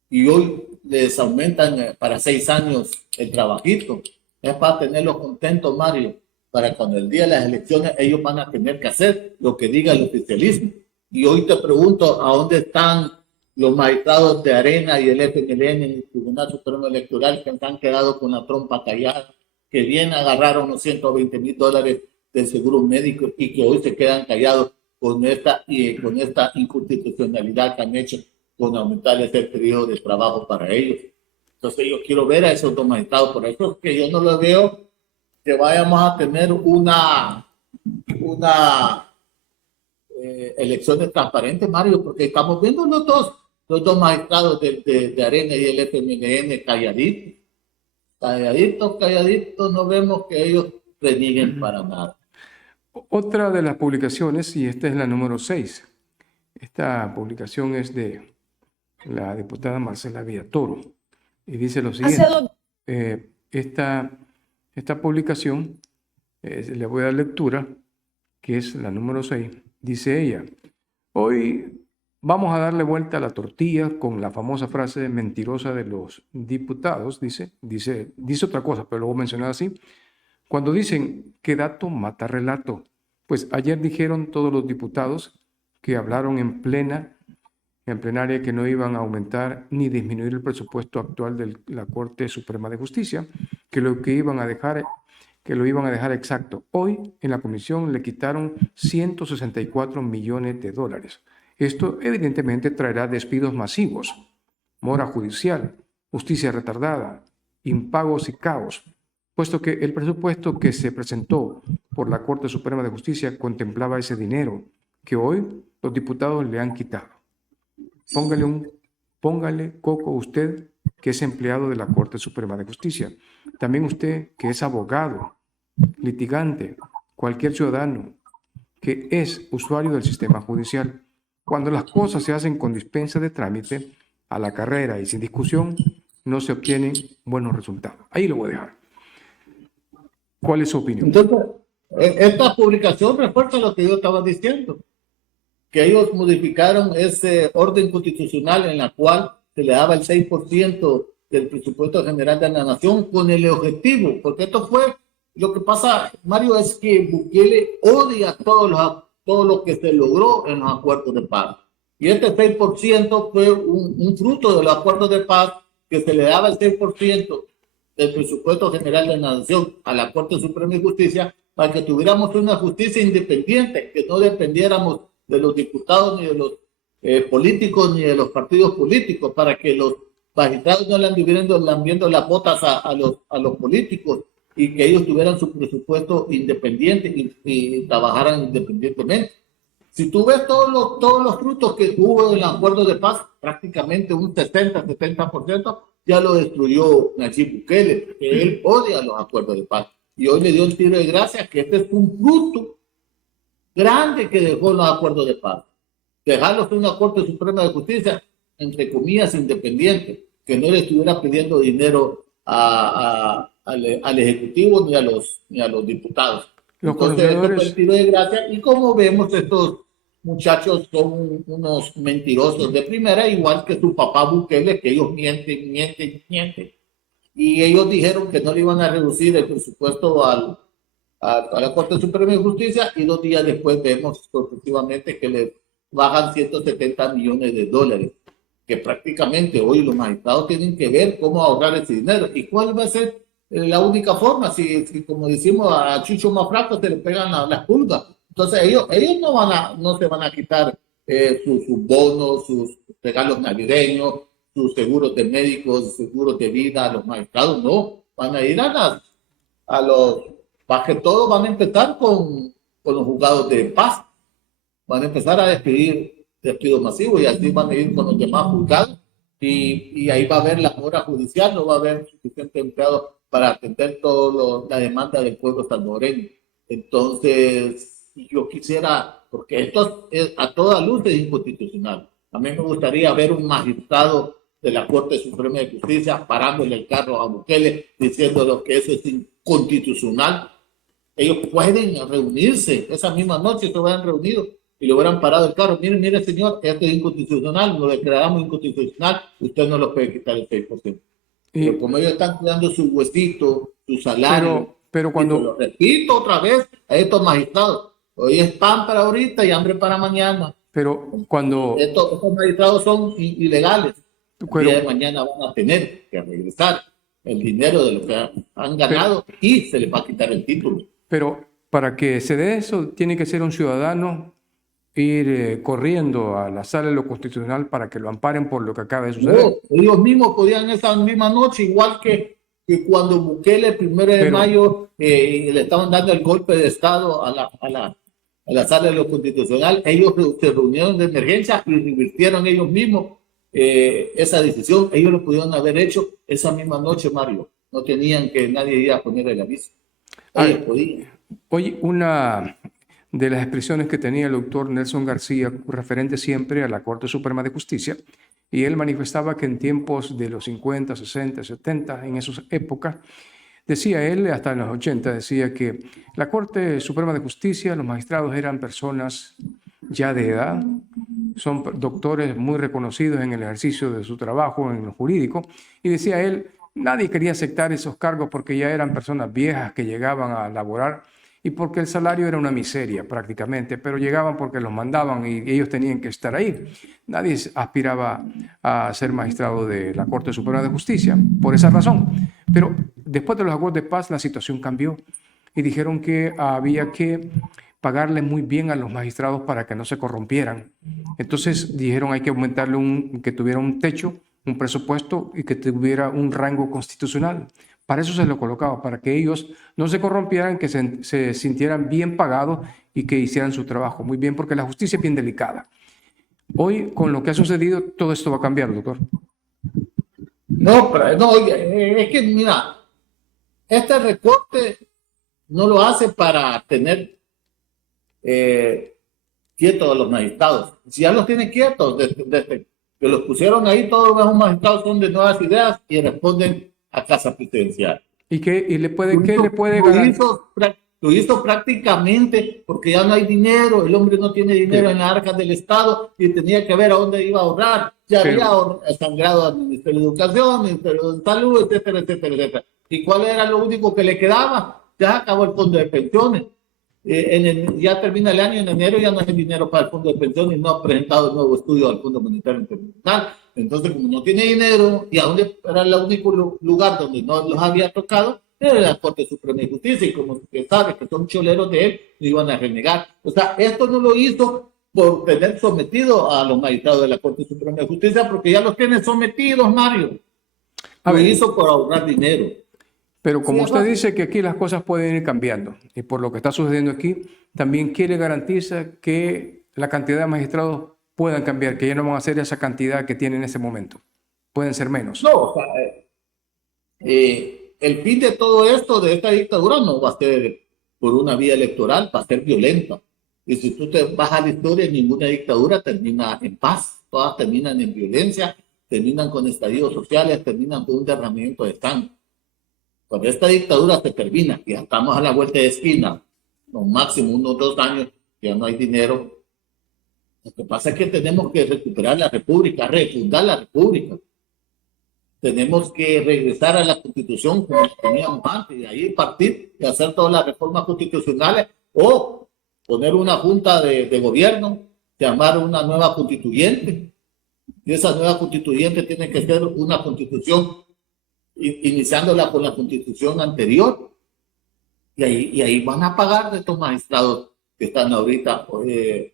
Y hoy les aumentan para 6 años el trabajito. Es para tenerlos contentos, Mario, para cuando el día de las elecciones ellos van a tener que hacer lo que diga el oficialismo. Y hoy te pregunto, ¿a dónde están los magistrados de Arena y el FMLN en el Tribunal Supremo Electoral que han quedado con la trompa callada, que bien agarraron los $120,000 del seguro médico y que hoy se quedan callados con esta inconstitucionalidad que han hecho con aumentar ese periodo de trabajo para ellos? Entonces yo quiero ver a esos 2 magistrados, por eso es que yo no lo veo que vayamos a tener una elecciones transparentes, Mario, porque estamos viendo los dos magistrados de Arena y el FMLN calladitos, no vemos que ellos renieguen para nada. Otra de las publicaciones, y esta es la número 6, Esta publicación es de la diputada Marcela Villatoro y dice lo siguiente. Esta publicación, le voy a dar lectura, que es la número 6. Dice ella: hoy vamos a darle vuelta a la tortilla con la famosa frase mentirosa de los diputados. Dice otra cosa, pero luego menciona así: cuando dicen que dato mata relato. Pues ayer dijeron todos los diputados que hablaron en plenaria, que no iban a aumentar ni disminuir el presupuesto actual de la Corte Suprema de Justicia, que lo iban a dejar exacto. Hoy en la comisión le quitaron 164 millones de dólares. Esto evidentemente traerá despidos masivos, mora judicial, justicia retardada, impagos y caos, puesto que el presupuesto que se presentó por la Corte Suprema de Justicia contemplaba ese dinero que hoy los diputados le han quitado. Póngale coco usted, que es empleado de la Corte Suprema de Justicia. También usted, que es abogado, litigante, cualquier ciudadano que es usuario del sistema judicial. Cuando las cosas se hacen con dispensa de trámite, a la carrera y sin discusión, no se obtienen buenos resultados. Ahí lo voy a dejar. ¿Cuál es su opinión? Entonces, esta publicación refuerza lo que yo estaba diciendo, que ellos modificaron ese orden constitucional en la cual se le daba el 6% del presupuesto general de la nación con el objetivo, porque esto fue, lo que pasa, Mario, es que Bukele odia todo lo que se logró en los acuerdos de paz. Y este 6% fue un fruto de los acuerdos de paz, que se le daba el 6% del presupuesto general de la nación a la Corte Suprema de Justicia para que tuviéramos una justicia independiente, que no dependiéramos de los diputados, ni de los políticos, ni de los partidos políticos, para que los magistrados no le anduvieran lambiendo las botas a los políticos, y que ellos tuvieran su presupuesto independiente y trabajaran independientemente. Si tú ves todos los frutos que hubo en el acuerdo de paz, prácticamente un 70% ya lo destruyó Nayib Bukele, que él odia los acuerdos de paz. Y hoy le dio el tiro de gracia, que este es un fruto grande que dejó los acuerdos de paz. Dejarlos en una Corte Suprema de Justicia, entre comillas, independiente, que no le estuviera pidiendo dinero al Ejecutivo ni a los diputados. Entonces, esto fue el tiro de gracia, y como vemos, estos muchachos son unos mentirosos de primera, igual que su papá Bukele, que ellos mienten. Y ellos dijeron que no le iban a reducir el presupuesto a la Corte Suprema de Justicia, y 2 días después vemos sorpresivamente que le bajan 170 millones de dólares, que prácticamente hoy los magistrados tienen que ver cómo ahorrar ese dinero. ¿Y cuál va a ser la única forma? Si como decimos, a Chucho más flaco se le pegan las pulgas. Entonces ellos no se van a quitar sus bonos, sus regalos navideños, sus seguros de médicos, seguros de vida a los magistrados. No, van a ir más que todo van a empezar con los juzgados de paz. Van a empezar a despedir despidos masivos, y así van a ir con los demás juzgados, y ahí va a haber la mora judicial, no va a haber suficiente empleado para atender toda la demanda del pueblo salvadoreño. Entonces, yo quisiera, porque esto a toda luz es inconstitucional. A mí me gustaría ver un magistrado de la Corte Suprema de Justicia parándole el carro a Bukele, diciéndole que eso es inconstitucional. Ellos pueden reunirse esa misma noche, se hubieran reunido y le hubieran parado el carro. Mire, señor, esto es inconstitucional, lo declaramos inconstitucional, usted no lo puede quitar el 6%. Pero como ellos están cuidando su huesito, su salario, pero cuando... lo repito otra vez a estos magistrados, hoy es pan para ahorita y hambre para mañana. Pero cuando... Estos magistrados son ilegales. El día de mañana van a tener que regresar el dinero de lo que han ganado, y se les va a quitar el título. Pero para que se dé eso, tiene que ser un ciudadano ir corriendo a la sala de lo constitucional para que lo amparen por lo que acaba de suceder. No, ellos mismos podían esa misma noche, igual que cuando Bukele el 1 de mayo le estaban dando el golpe de Estado a la sala de lo constitucional. Ellos se reunieron de emergencia y revirtieron ellos mismos esa decisión. Ellos lo pudieron haber hecho esa misma noche, Mario. No tenían que nadie ir a poner el aviso. Ellos podían. Oye, de las expresiones que tenía el doctor Nelson García referente siempre a la Corte Suprema de Justicia, y él manifestaba que en tiempos de los 50, 60, 70, en esas épocas, decía él, hasta en los 80, decía que la Corte Suprema de Justicia, los magistrados eran personas ya de edad, son doctores muy reconocidos en el ejercicio de su trabajo en lo jurídico, y decía él, nadie quería aceptar esos cargos porque ya eran personas viejas que llegaban a laborar y porque el salario era una miseria prácticamente, pero llegaban porque los mandaban y ellos tenían que estar ahí. Nadie aspiraba a ser magistrado de la Corte Suprema de Justicia por esa razón. Pero después de los acuerdos de paz la situación cambió y dijeron que había que pagarle muy bien a los magistrados para que no se corrompieran. Entonces dijeron hay que aumentarle que tuviera un techo, un presupuesto y que tuviera un rango constitucional. Para eso se lo colocaba, para que ellos no se corrompieran, que se sintieran bien pagados y que hicieran su trabajo muy bien, porque la justicia es bien delicada. Hoy, con lo que ha sucedido, todo esto va a cambiar, doctor. No, es que mira, este recorte no lo hace para tener quietos a los magistrados. Si ya los tiene quietos, desde que los pusieron ahí, todos los magistrados son de nuevas ideas y responden a casa presidencial. ¿Y qué le puede ganar? Lo hizo prácticamente porque ya no hay dinero, el hombre no tiene dinero en las arcas del Estado y tenía que ver a dónde iba a ahorrar. Ya había sangrado al Ministerio de Educación, Ministerio de Salud, etcétera, etcétera, etcétera. ¿Y cuál era lo único que le quedaba? Ya acabó el fondo de pensiones. Ya termina el año, en enero ya no hay dinero para el fondo de pensiones y no ha presentado el nuevo estudio al Fondo Monetario Internacional. Entonces, como no tiene dinero, y a dónde era el único lugar donde no los había tocado, era la Corte Suprema de Justicia, y como usted sabe que son choleros de él, lo iban a renegar. O sea, esto no lo hizo por tener sometido a los magistrados de la Corte Suprema de Justicia, porque ya los tiene sometidos, Mario. Lo hizo por ahorrar dinero. Pero como usted dice que aquí las cosas pueden ir cambiando, y por lo que está sucediendo aquí, también quiere garantizar que la cantidad de magistrados puedan cambiar, que ya no van a ser esa cantidad que tienen en ese momento. Pueden ser menos. No, o sea, el fin de todo esto, de esta dictadura, no va a ser por una vía electoral, va a ser violenta. Y si tú te vas a la historia, ninguna dictadura termina en paz. Todas terminan en violencia, terminan con estallidos sociales, terminan con un derramamiento de sangre. Cuando esta dictadura se termina, y ya estamos a la vuelta de esquina, no, máximo unos 2 años, ya no hay dinero. Lo que pasa es que tenemos que recuperar la república, refundar la república. Tenemos que regresar a la constitución como teníamos antes, y ahí partir y hacer todas las reformas constitucionales, o poner una junta de gobierno, llamar una nueva constituyente. Y esa nueva constituyente tiene que ser una constitución iniciándola con la constitución anterior, y ahí van a pagar de estos magistrados que están ahorita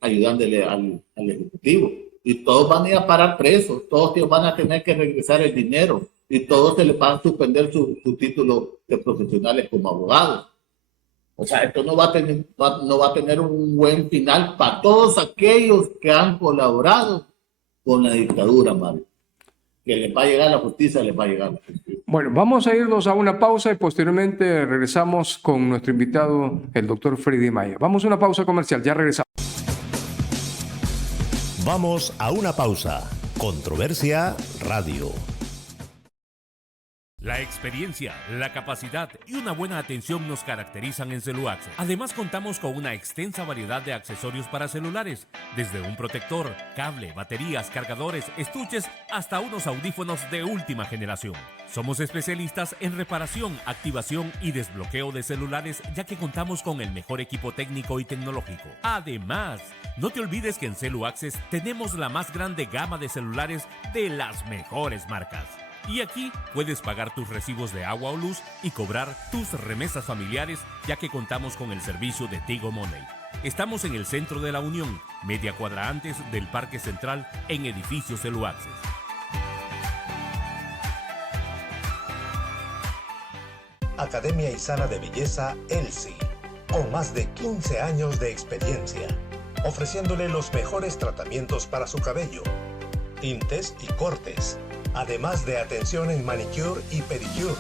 ayudándole al Ejecutivo, y todos van a ir a parar presos, todos van a tener que regresar el dinero, y todos se les van a suspender su título de profesionales como abogados. O sea, esto no va a tener un buen final para todos aquellos que han colaborado con la dictadura, Mario. Que les va a llegar la justicia, les va a llegar la justicia. Bueno, vamos a irnos a una pausa y posteriormente regresamos con nuestro invitado, el doctor Freddy Maya. Vamos a una pausa comercial, ya regresamos. Vamos a una pausa. Controversia Radio. La experiencia, la capacidad y una buena atención nos caracterizan en Celuaxis. Además, contamos con una extensa variedad de accesorios para celulares, desde un protector, cable, baterías, cargadores, estuches, hasta unos audífonos de última generación. Somos especialistas en reparación, activación y desbloqueo de celulares, ya que contamos con el mejor equipo técnico y tecnológico. Además, no te olvides que en Celuaxis tenemos la más grande gama de celulares de las mejores marcas. Y aquí puedes pagar tus recibos de agua o luz y cobrar tus remesas familiares, ya que contamos con el servicio de Tigo Money. Estamos en el centro de la Unión, media cuadra antes del Parque Central, en edificio Celuaxis. Academia Isana de Belleza Elsi, con más de 15 años de experiencia, ofreciéndole los mejores tratamientos para su cabello, tintes y cortes, además de atención en manicure y pedicure,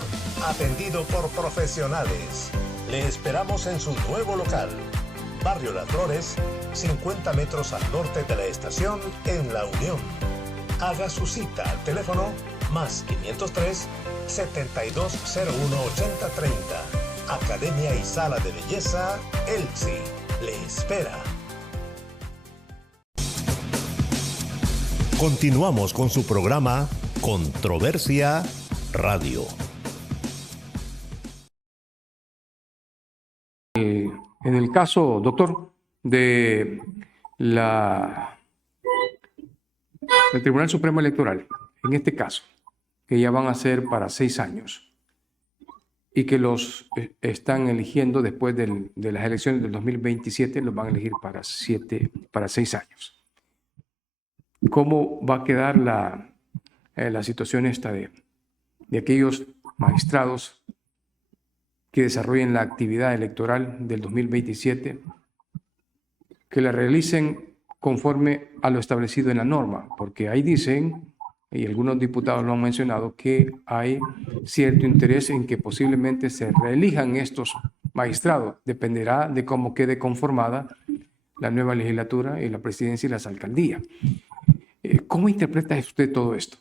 atendido por profesionales. Le esperamos en su nuevo local, Barrio Las Flores, 50 metros al norte de la estación en La Unión. Haga su cita al teléfono más 503 7201 8030. Academia y Sala de Belleza Elsie le espera. Continuamos con su programa Controversia Radio. En el caso, doctor, del Tribunal Supremo Electoral, en este caso, que ya van a ser para 6 años y que los están eligiendo después de las elecciones del 2027, los van a elegir para 6 años. ¿Cómo va a quedar la situación esta de aquellos magistrados que desarrollen la actividad electoral del 2027, que la realicen conforme a lo establecido en la norma? Porque ahí dicen, y algunos diputados lo han mencionado, que hay cierto interés en que posiblemente se reelijan estos magistrados. Dependerá de cómo quede conformada la nueva legislatura y la presidencia y las alcaldías. ¿Cómo interpreta usted todo esto?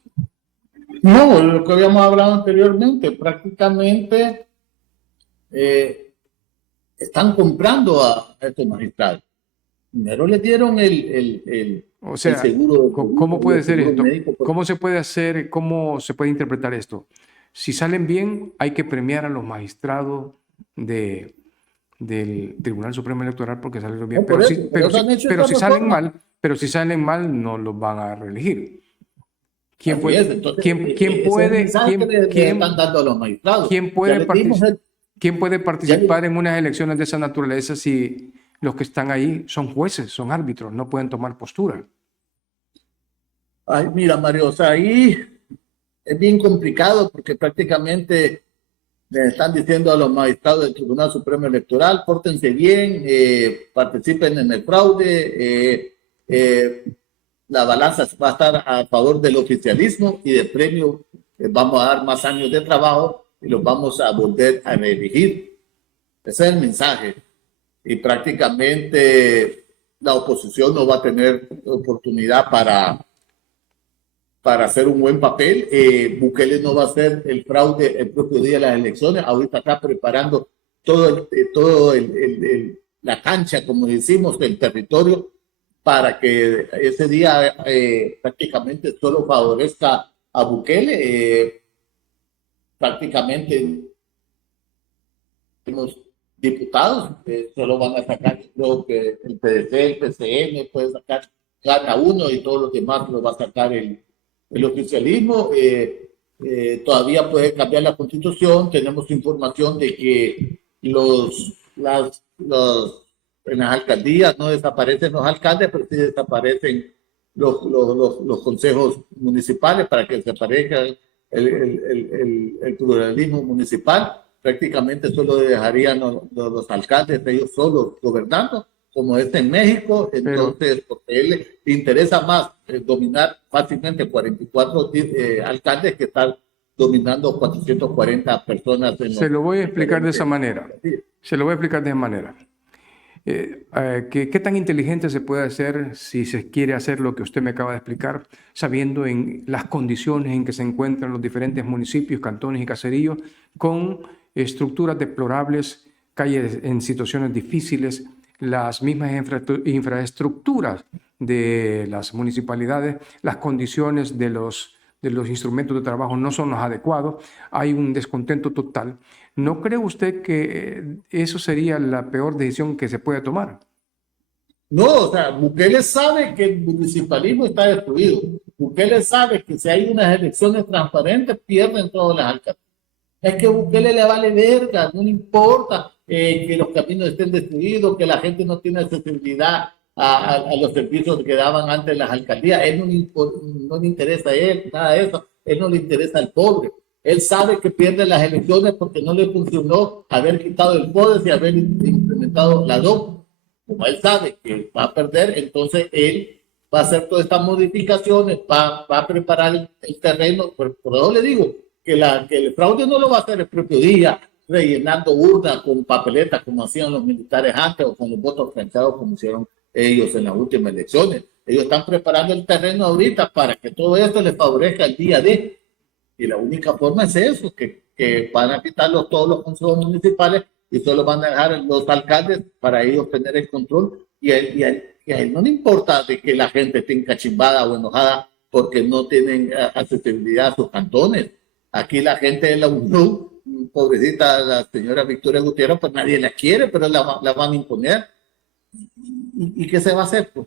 No, lo que habíamos hablado anteriormente, prácticamente están comprando a estos magistrados. Primero le dieron el seguro. ¿Cómo puede ser esto? Médico, ¿Cómo se puede hacer? ¿Cómo se puede interpretar esto? Si salen bien, hay que premiar a los magistrados del Tribunal Supremo Electoral porque salieron bien. No, pero si salen mal, no los van a reelegir. ¿Quién puede participar en unas elecciones de esa naturaleza si los que están ahí son jueces, son árbitros, no pueden tomar postura? Ay, mira, Mario, o sea, ahí es bien complicado porque prácticamente le están diciendo a los magistrados del Tribunal Supremo Electoral: pórtense bien, participen en el fraude, la balanza va a estar a favor del oficialismo y de premio vamos a dar más años de trabajo y los vamos a volver a reelegir. Ese es el mensaje. Y prácticamente la oposición no va a tener oportunidad para hacer un buen papel. Bukele no va a hacer el fraude el propio día de las elecciones. Ahorita está preparando la cancha, como decimos, el territorio, para que ese día prácticamente solo favorezca a Bukele. Prácticamente los diputados solo van a sacar, creo que el PDC, el PCN puede sacar cada uno y todos los demás lo va a sacar el oficialismo. Todavía puede cambiar la constitución. Tenemos información de que en las alcaldías no desaparecen los alcaldes, pero sí desaparecen los consejos municipales para que desaparezca el pluralismo municipal. Prácticamente solo dejarían los alcaldes ellos solos gobernando, como es en México. Entonces, porque a él le interesa más dominar fácilmente 44 alcaldes que estar dominando 440 personas. Se lo voy a explicar de esa manera. ¿Qué tan inteligente se puede hacer si se quiere hacer lo que usted me acaba de explicar, sabiendo en las condiciones en que se encuentran los diferentes municipios, cantones y caseríos, con estructuras deplorables, calles en situaciones difíciles, las mismas infraestructuras de las municipalidades, las condiciones de los instrumentos de trabajo no son los adecuados, hay un descontento total? ¿No cree usted que eso sería la peor decisión que se puede tomar? No, o sea, Bukele sabe que el municipalismo está destruido. Bukele sabe que si hay unas elecciones transparentes, pierden todas las alcaldías. Es que a Bukele le vale verga, no le importa que los caminos estén destruidos, que la gente no tiene accesibilidad a los servicios que daban antes las alcaldías. Él no le interesa a él, nada de eso. Él no le interesa al pobre. Él sabe que pierde las elecciones porque no le funcionó haber quitado el PODES y haber implementado la DOC. Como él sabe que va a perder, entonces él va a hacer todas estas modificaciones, va a preparar el terreno. Por eso le digo que el fraude no lo va a hacer el propio día, rellenando urnas con papeletas como hacían los militares antes o con los votos planchados como hicieron ellos en las últimas elecciones. Ellos están preparando el terreno ahorita para que todo esto les favorezca el día D. Y la única forma es eso, que van a quitar todos los consejos municipales y solo van a dejar los alcaldes para ellos tener el control. Y a él no le importa de que la gente esté encachimbada o enojada porque no tienen accesibilidad a sus cantones. Aquí la gente de la Unión, pobrecita la señora Victoria Gutiérrez, pues nadie la quiere, pero la van a imponer. ¿Y qué se va a hacer? Pues?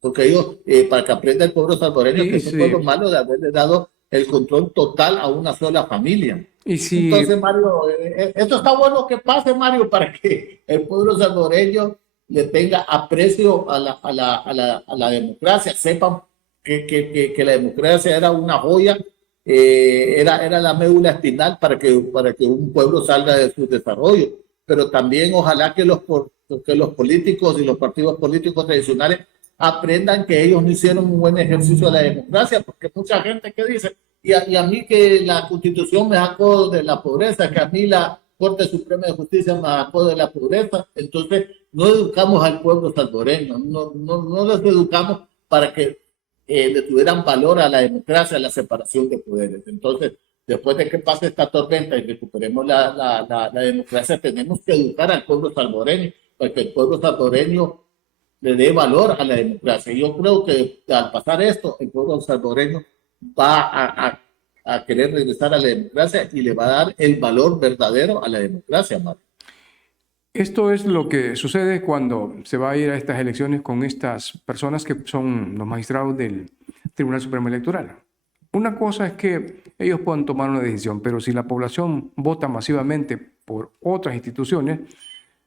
Porque ellos, para que aprenda el pueblo salvadoreño, que es un pueblo malo de haberle dado el control total a una sola familia. Entonces, Mario, esto está bueno que pase, Mario, para que el pueblo salvadoreño le tenga aprecio a la democracia, sepan que la democracia era una joya, era la médula espinal para que un pueblo salga de su desarrollo. Pero también ojalá que los políticos y los partidos políticos tradicionales aprendan que ellos no hicieron un buen ejercicio de la democracia, porque mucha gente que dice, y a mí que la Constitución me sacó de la pobreza, que a mí la Corte Suprema de Justicia me sacó de la pobreza, entonces no educamos al pueblo salvadoreño, no los educamos para que le tuvieran valor a la democracia, a la separación de poderes. Entonces, después de que pase esta tormenta y recuperemos la democracia, tenemos que educar al pueblo salvadoreño, para que el pueblo salvadoreño le dé valor a la democracia. Y yo creo que al pasar esto, el pueblo salvadoreño va a querer regresar a la democracia y le va a dar el valor verdadero a la democracia, Mario. Esto es lo que sucede cuando se va a ir a estas elecciones con estas personas que son los magistrados del Tribunal Supremo Electoral. Una cosa es que ellos puedan tomar una decisión, pero si la población vota masivamente por otras instituciones,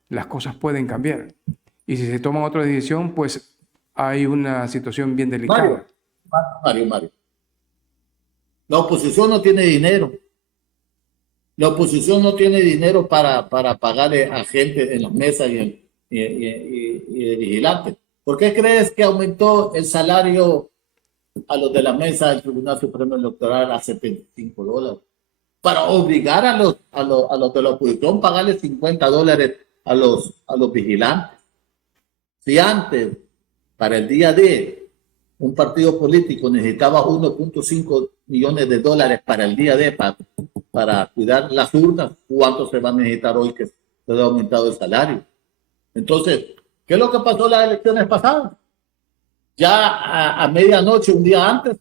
las cosas pueden cambiar. Y si se toma otra decisión, pues hay una situación bien delicada. Mario. La oposición no tiene dinero. La oposición no tiene dinero para pagarle a gente en las mesas y de vigilantes. ¿Por qué crees que aumentó el salario a los de la mesa del Tribunal Supremo Electoral a $75? Para obligar a los de la oposición a pagarle $50 a los vigilantes. Si antes, para el día D, un partido político necesitaba $1.5 millones para el día D, para cuidar las urnas, ¿cuánto se va a necesitar hoy que se ha aumentado el salario? Entonces, ¿qué es lo que pasó en las elecciones pasadas? Ya a medianoche, un día antes,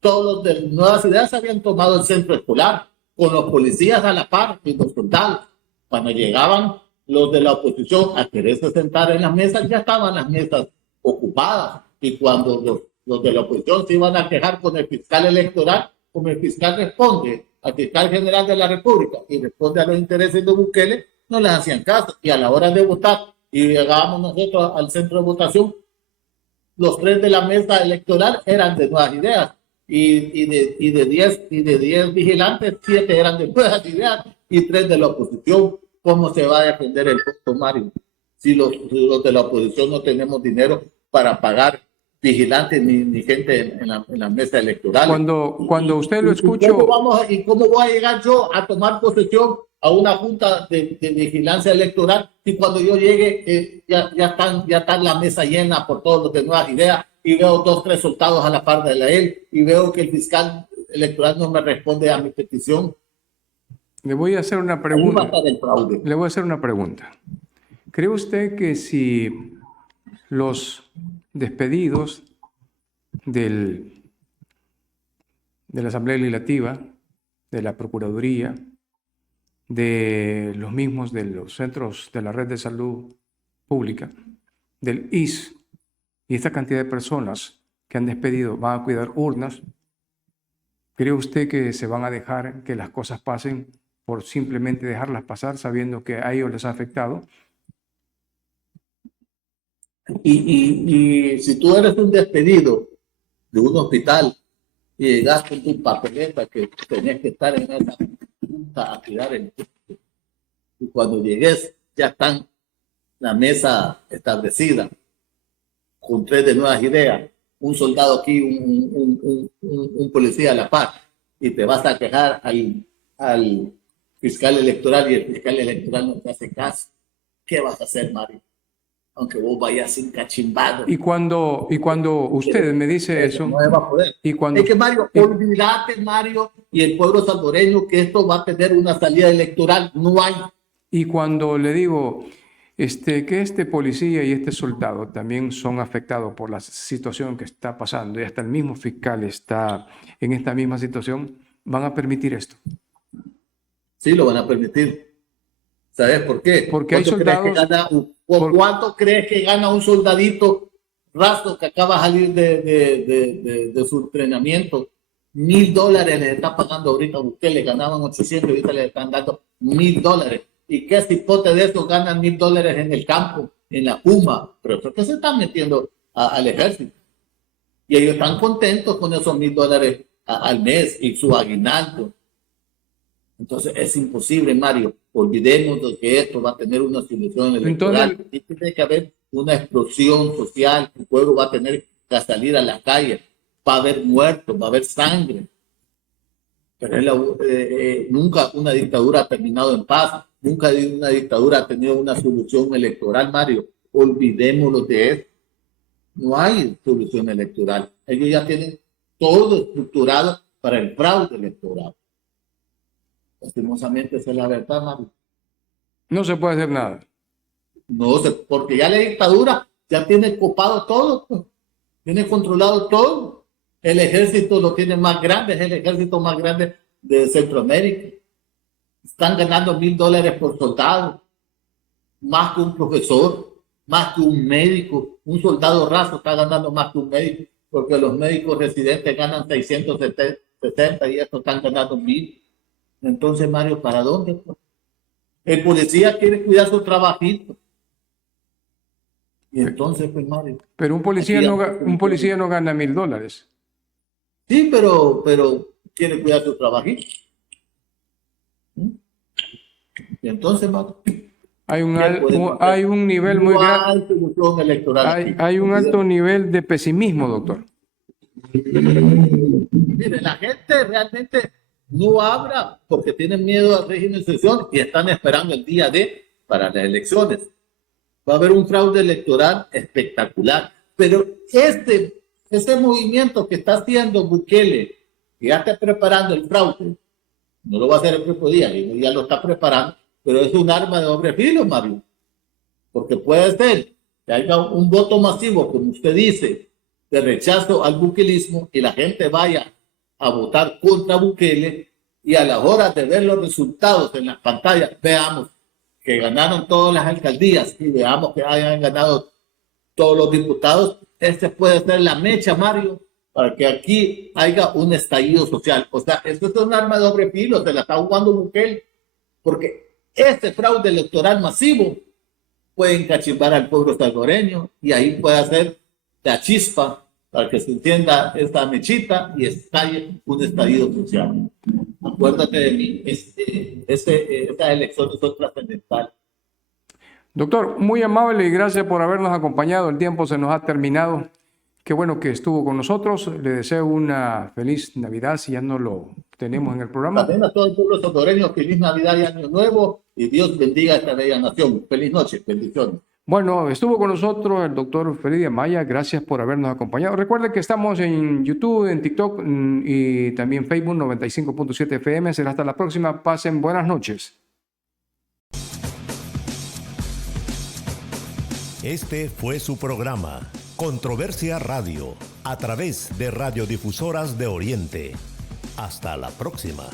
todos los de Nuevas Ideas habían tomado el centro escolar, con los policías a la par y los soldados. Cuando llegaban los de la oposición a quererse sentar en las mesas, ya estaban las mesas ocupadas. Y cuando los de la oposición se iban a quejar con el fiscal electoral, como el fiscal responde al fiscal general de la República y responde a los intereses de Bukele, no les hacían caso. Y a la hora de votar, y llegábamos nosotros al centro de votación, los 3 de la mesa electoral eran de Nuevas Ideas. Y de 10 vigilantes, 7 eran de Nuevas Ideas y 3 de la oposición. ¿Cómo se va a defender el voto, Mario? Si los de la oposición no tenemos dinero para pagar vigilantes ni gente en la mesa electoral. Cuando usted lo escuchó... ¿Cómo voy a llegar yo a tomar posesión a una junta de vigilancia electoral y cuando yo llegue ya está la mesa llena por todos los de Nuevas Ideas y veo 2 o 3 soldados a la par de él y veo que el fiscal electoral no me responde a mi petición? Le voy a hacer una pregunta. Le voy a hacer una pregunta. ¿Cree usted que si los despedidos de la Asamblea Legislativa, de la Procuraduría, de los mismos de los centros de la red de salud pública, del IS, y esta cantidad de personas que han despedido van a cuidar urnas, ¿cree usted que se van a dejar que las cosas pasen por simplemente dejarlas pasar sabiendo que a ellos les ha afectado? Y si tú eres un despedido de un hospital y llegas con tu papeleta que tenías que estar en esa junta a cuidar el tiempo, y cuando llegues ya están la mesa establecida con 3 de Nuevas Ideas, un soldado aquí, un policía a la par, y te vas a quejar al fiscal electoral y el fiscal electoral no te hace caso, ¿qué vas a hacer, Mario? Aunque vos vayas encachimbado. Y cuando usted me dice eso, no va a poder. Y cuando, es que, Mario, olvídate, Mario, y el pueblo salvadoreño, que esto va a tener una salida electoral. No hay. Y cuando le digo que este policía y este soldado también son afectados por la situación que está pasando, y hasta el mismo fiscal está en esta misma situación, ¿van a permitir esto? Sí, lo van a permitir. ¿Sabes por qué? Porque hay soldados... ¿Cuánto crees que gana un soldadito raso que acaba de salir de su entrenamiento? $1,000 le está pagando ahorita a Bukele, ganaban 800 y ahorita le están dando $1,000. ¿Y qué cipote de eso ganan $1,000 en el campo, en la Puma? Pero eso que se están metiendo al ejército. Y ellos están contentos con esos $1,000 al mes y su aguinaldo. Entonces es imposible, Mario. Olvidemos de que esto va a tener una solución electoral. Entonces, tiene que haber una explosión social. El pueblo va a tener que salir a la calle. Va a haber muertos, va a haber sangre. Pero nunca una dictadura ha terminado en paz. Nunca una dictadura ha tenido una solución electoral, Mario. Olvidémonos de eso. No hay solución electoral. Ellos ya tienen todo estructurado para el fraude electoral. Lastimosamente, esa es la verdad, Mario. No se puede hacer nada. No, porque ya la dictadura ya tiene copado todo, pues. Tiene controlado todo. El ejército lo tiene más grande, es el ejército más grande de Centroamérica. Están ganando $1,000 por soldado, más que un profesor, más que un médico. Un soldado raso está ganando más que un médico, porque los médicos residentes ganan 660 y estos están ganando 1,000. Entonces, Mario, ¿para dónde? El policía quiere cuidar su trabajito. Y entonces, pues, Mario. Pero un policía no gana $1,000. Sí, pero quiere cuidar su trabajito. Y entonces, Mario. Hay un nivel muy grande. Hay un alto nivel de pesimismo, doctor. Mire, la gente realmente no habla porque tienen miedo al régimen de excepción y están esperando el día D para las elecciones. Va a haber un fraude electoral espectacular. Pero ese movimiento que está haciendo Bukele, que ya está preparando el fraude, no lo va a hacer el propio día, ya lo está preparando, pero es un arma de doble filo, Mario. Porque puede ser que haya un voto masivo, como usted dice, de rechazo al bukelismo y la gente vaya a votar contra Bukele y a la hora de ver los resultados en las pantallas, veamos que ganaron todas las alcaldías y veamos que hayan ganado todos los diputados. Puede ser la mecha, Mario, para que aquí haya un estallido social. O sea, esto es un arma de doble filo, se la está jugando Bukele, porque este fraude electoral masivo puede encachimbar al pueblo salvadoreño y ahí puede hacer la chispa para que se entienda esta mechita y estalle un estallido social. Acuérdate de mí, estas elecciones son trascendentales. Doctor, muy amable y gracias por habernos acompañado. El tiempo se nos ha terminado. Qué bueno que estuvo con nosotros. Le deseo una feliz Navidad si ya no lo tenemos en el programa. También a todo el pueblo salvadoreño, feliz Navidad y Año Nuevo y Dios bendiga a esta bella nación. Feliz noche, bendiciones. Bueno, estuvo con nosotros el doctor Felidy Amaya. Gracias por habernos acompañado. Recuerde que estamos en YouTube, en TikTok y también Facebook 95.7 FM. Será hasta la próxima. Pasen buenas noches. Este fue su programa, Controversia Radio, a través de Radiodifusoras de Oriente. Hasta la próxima.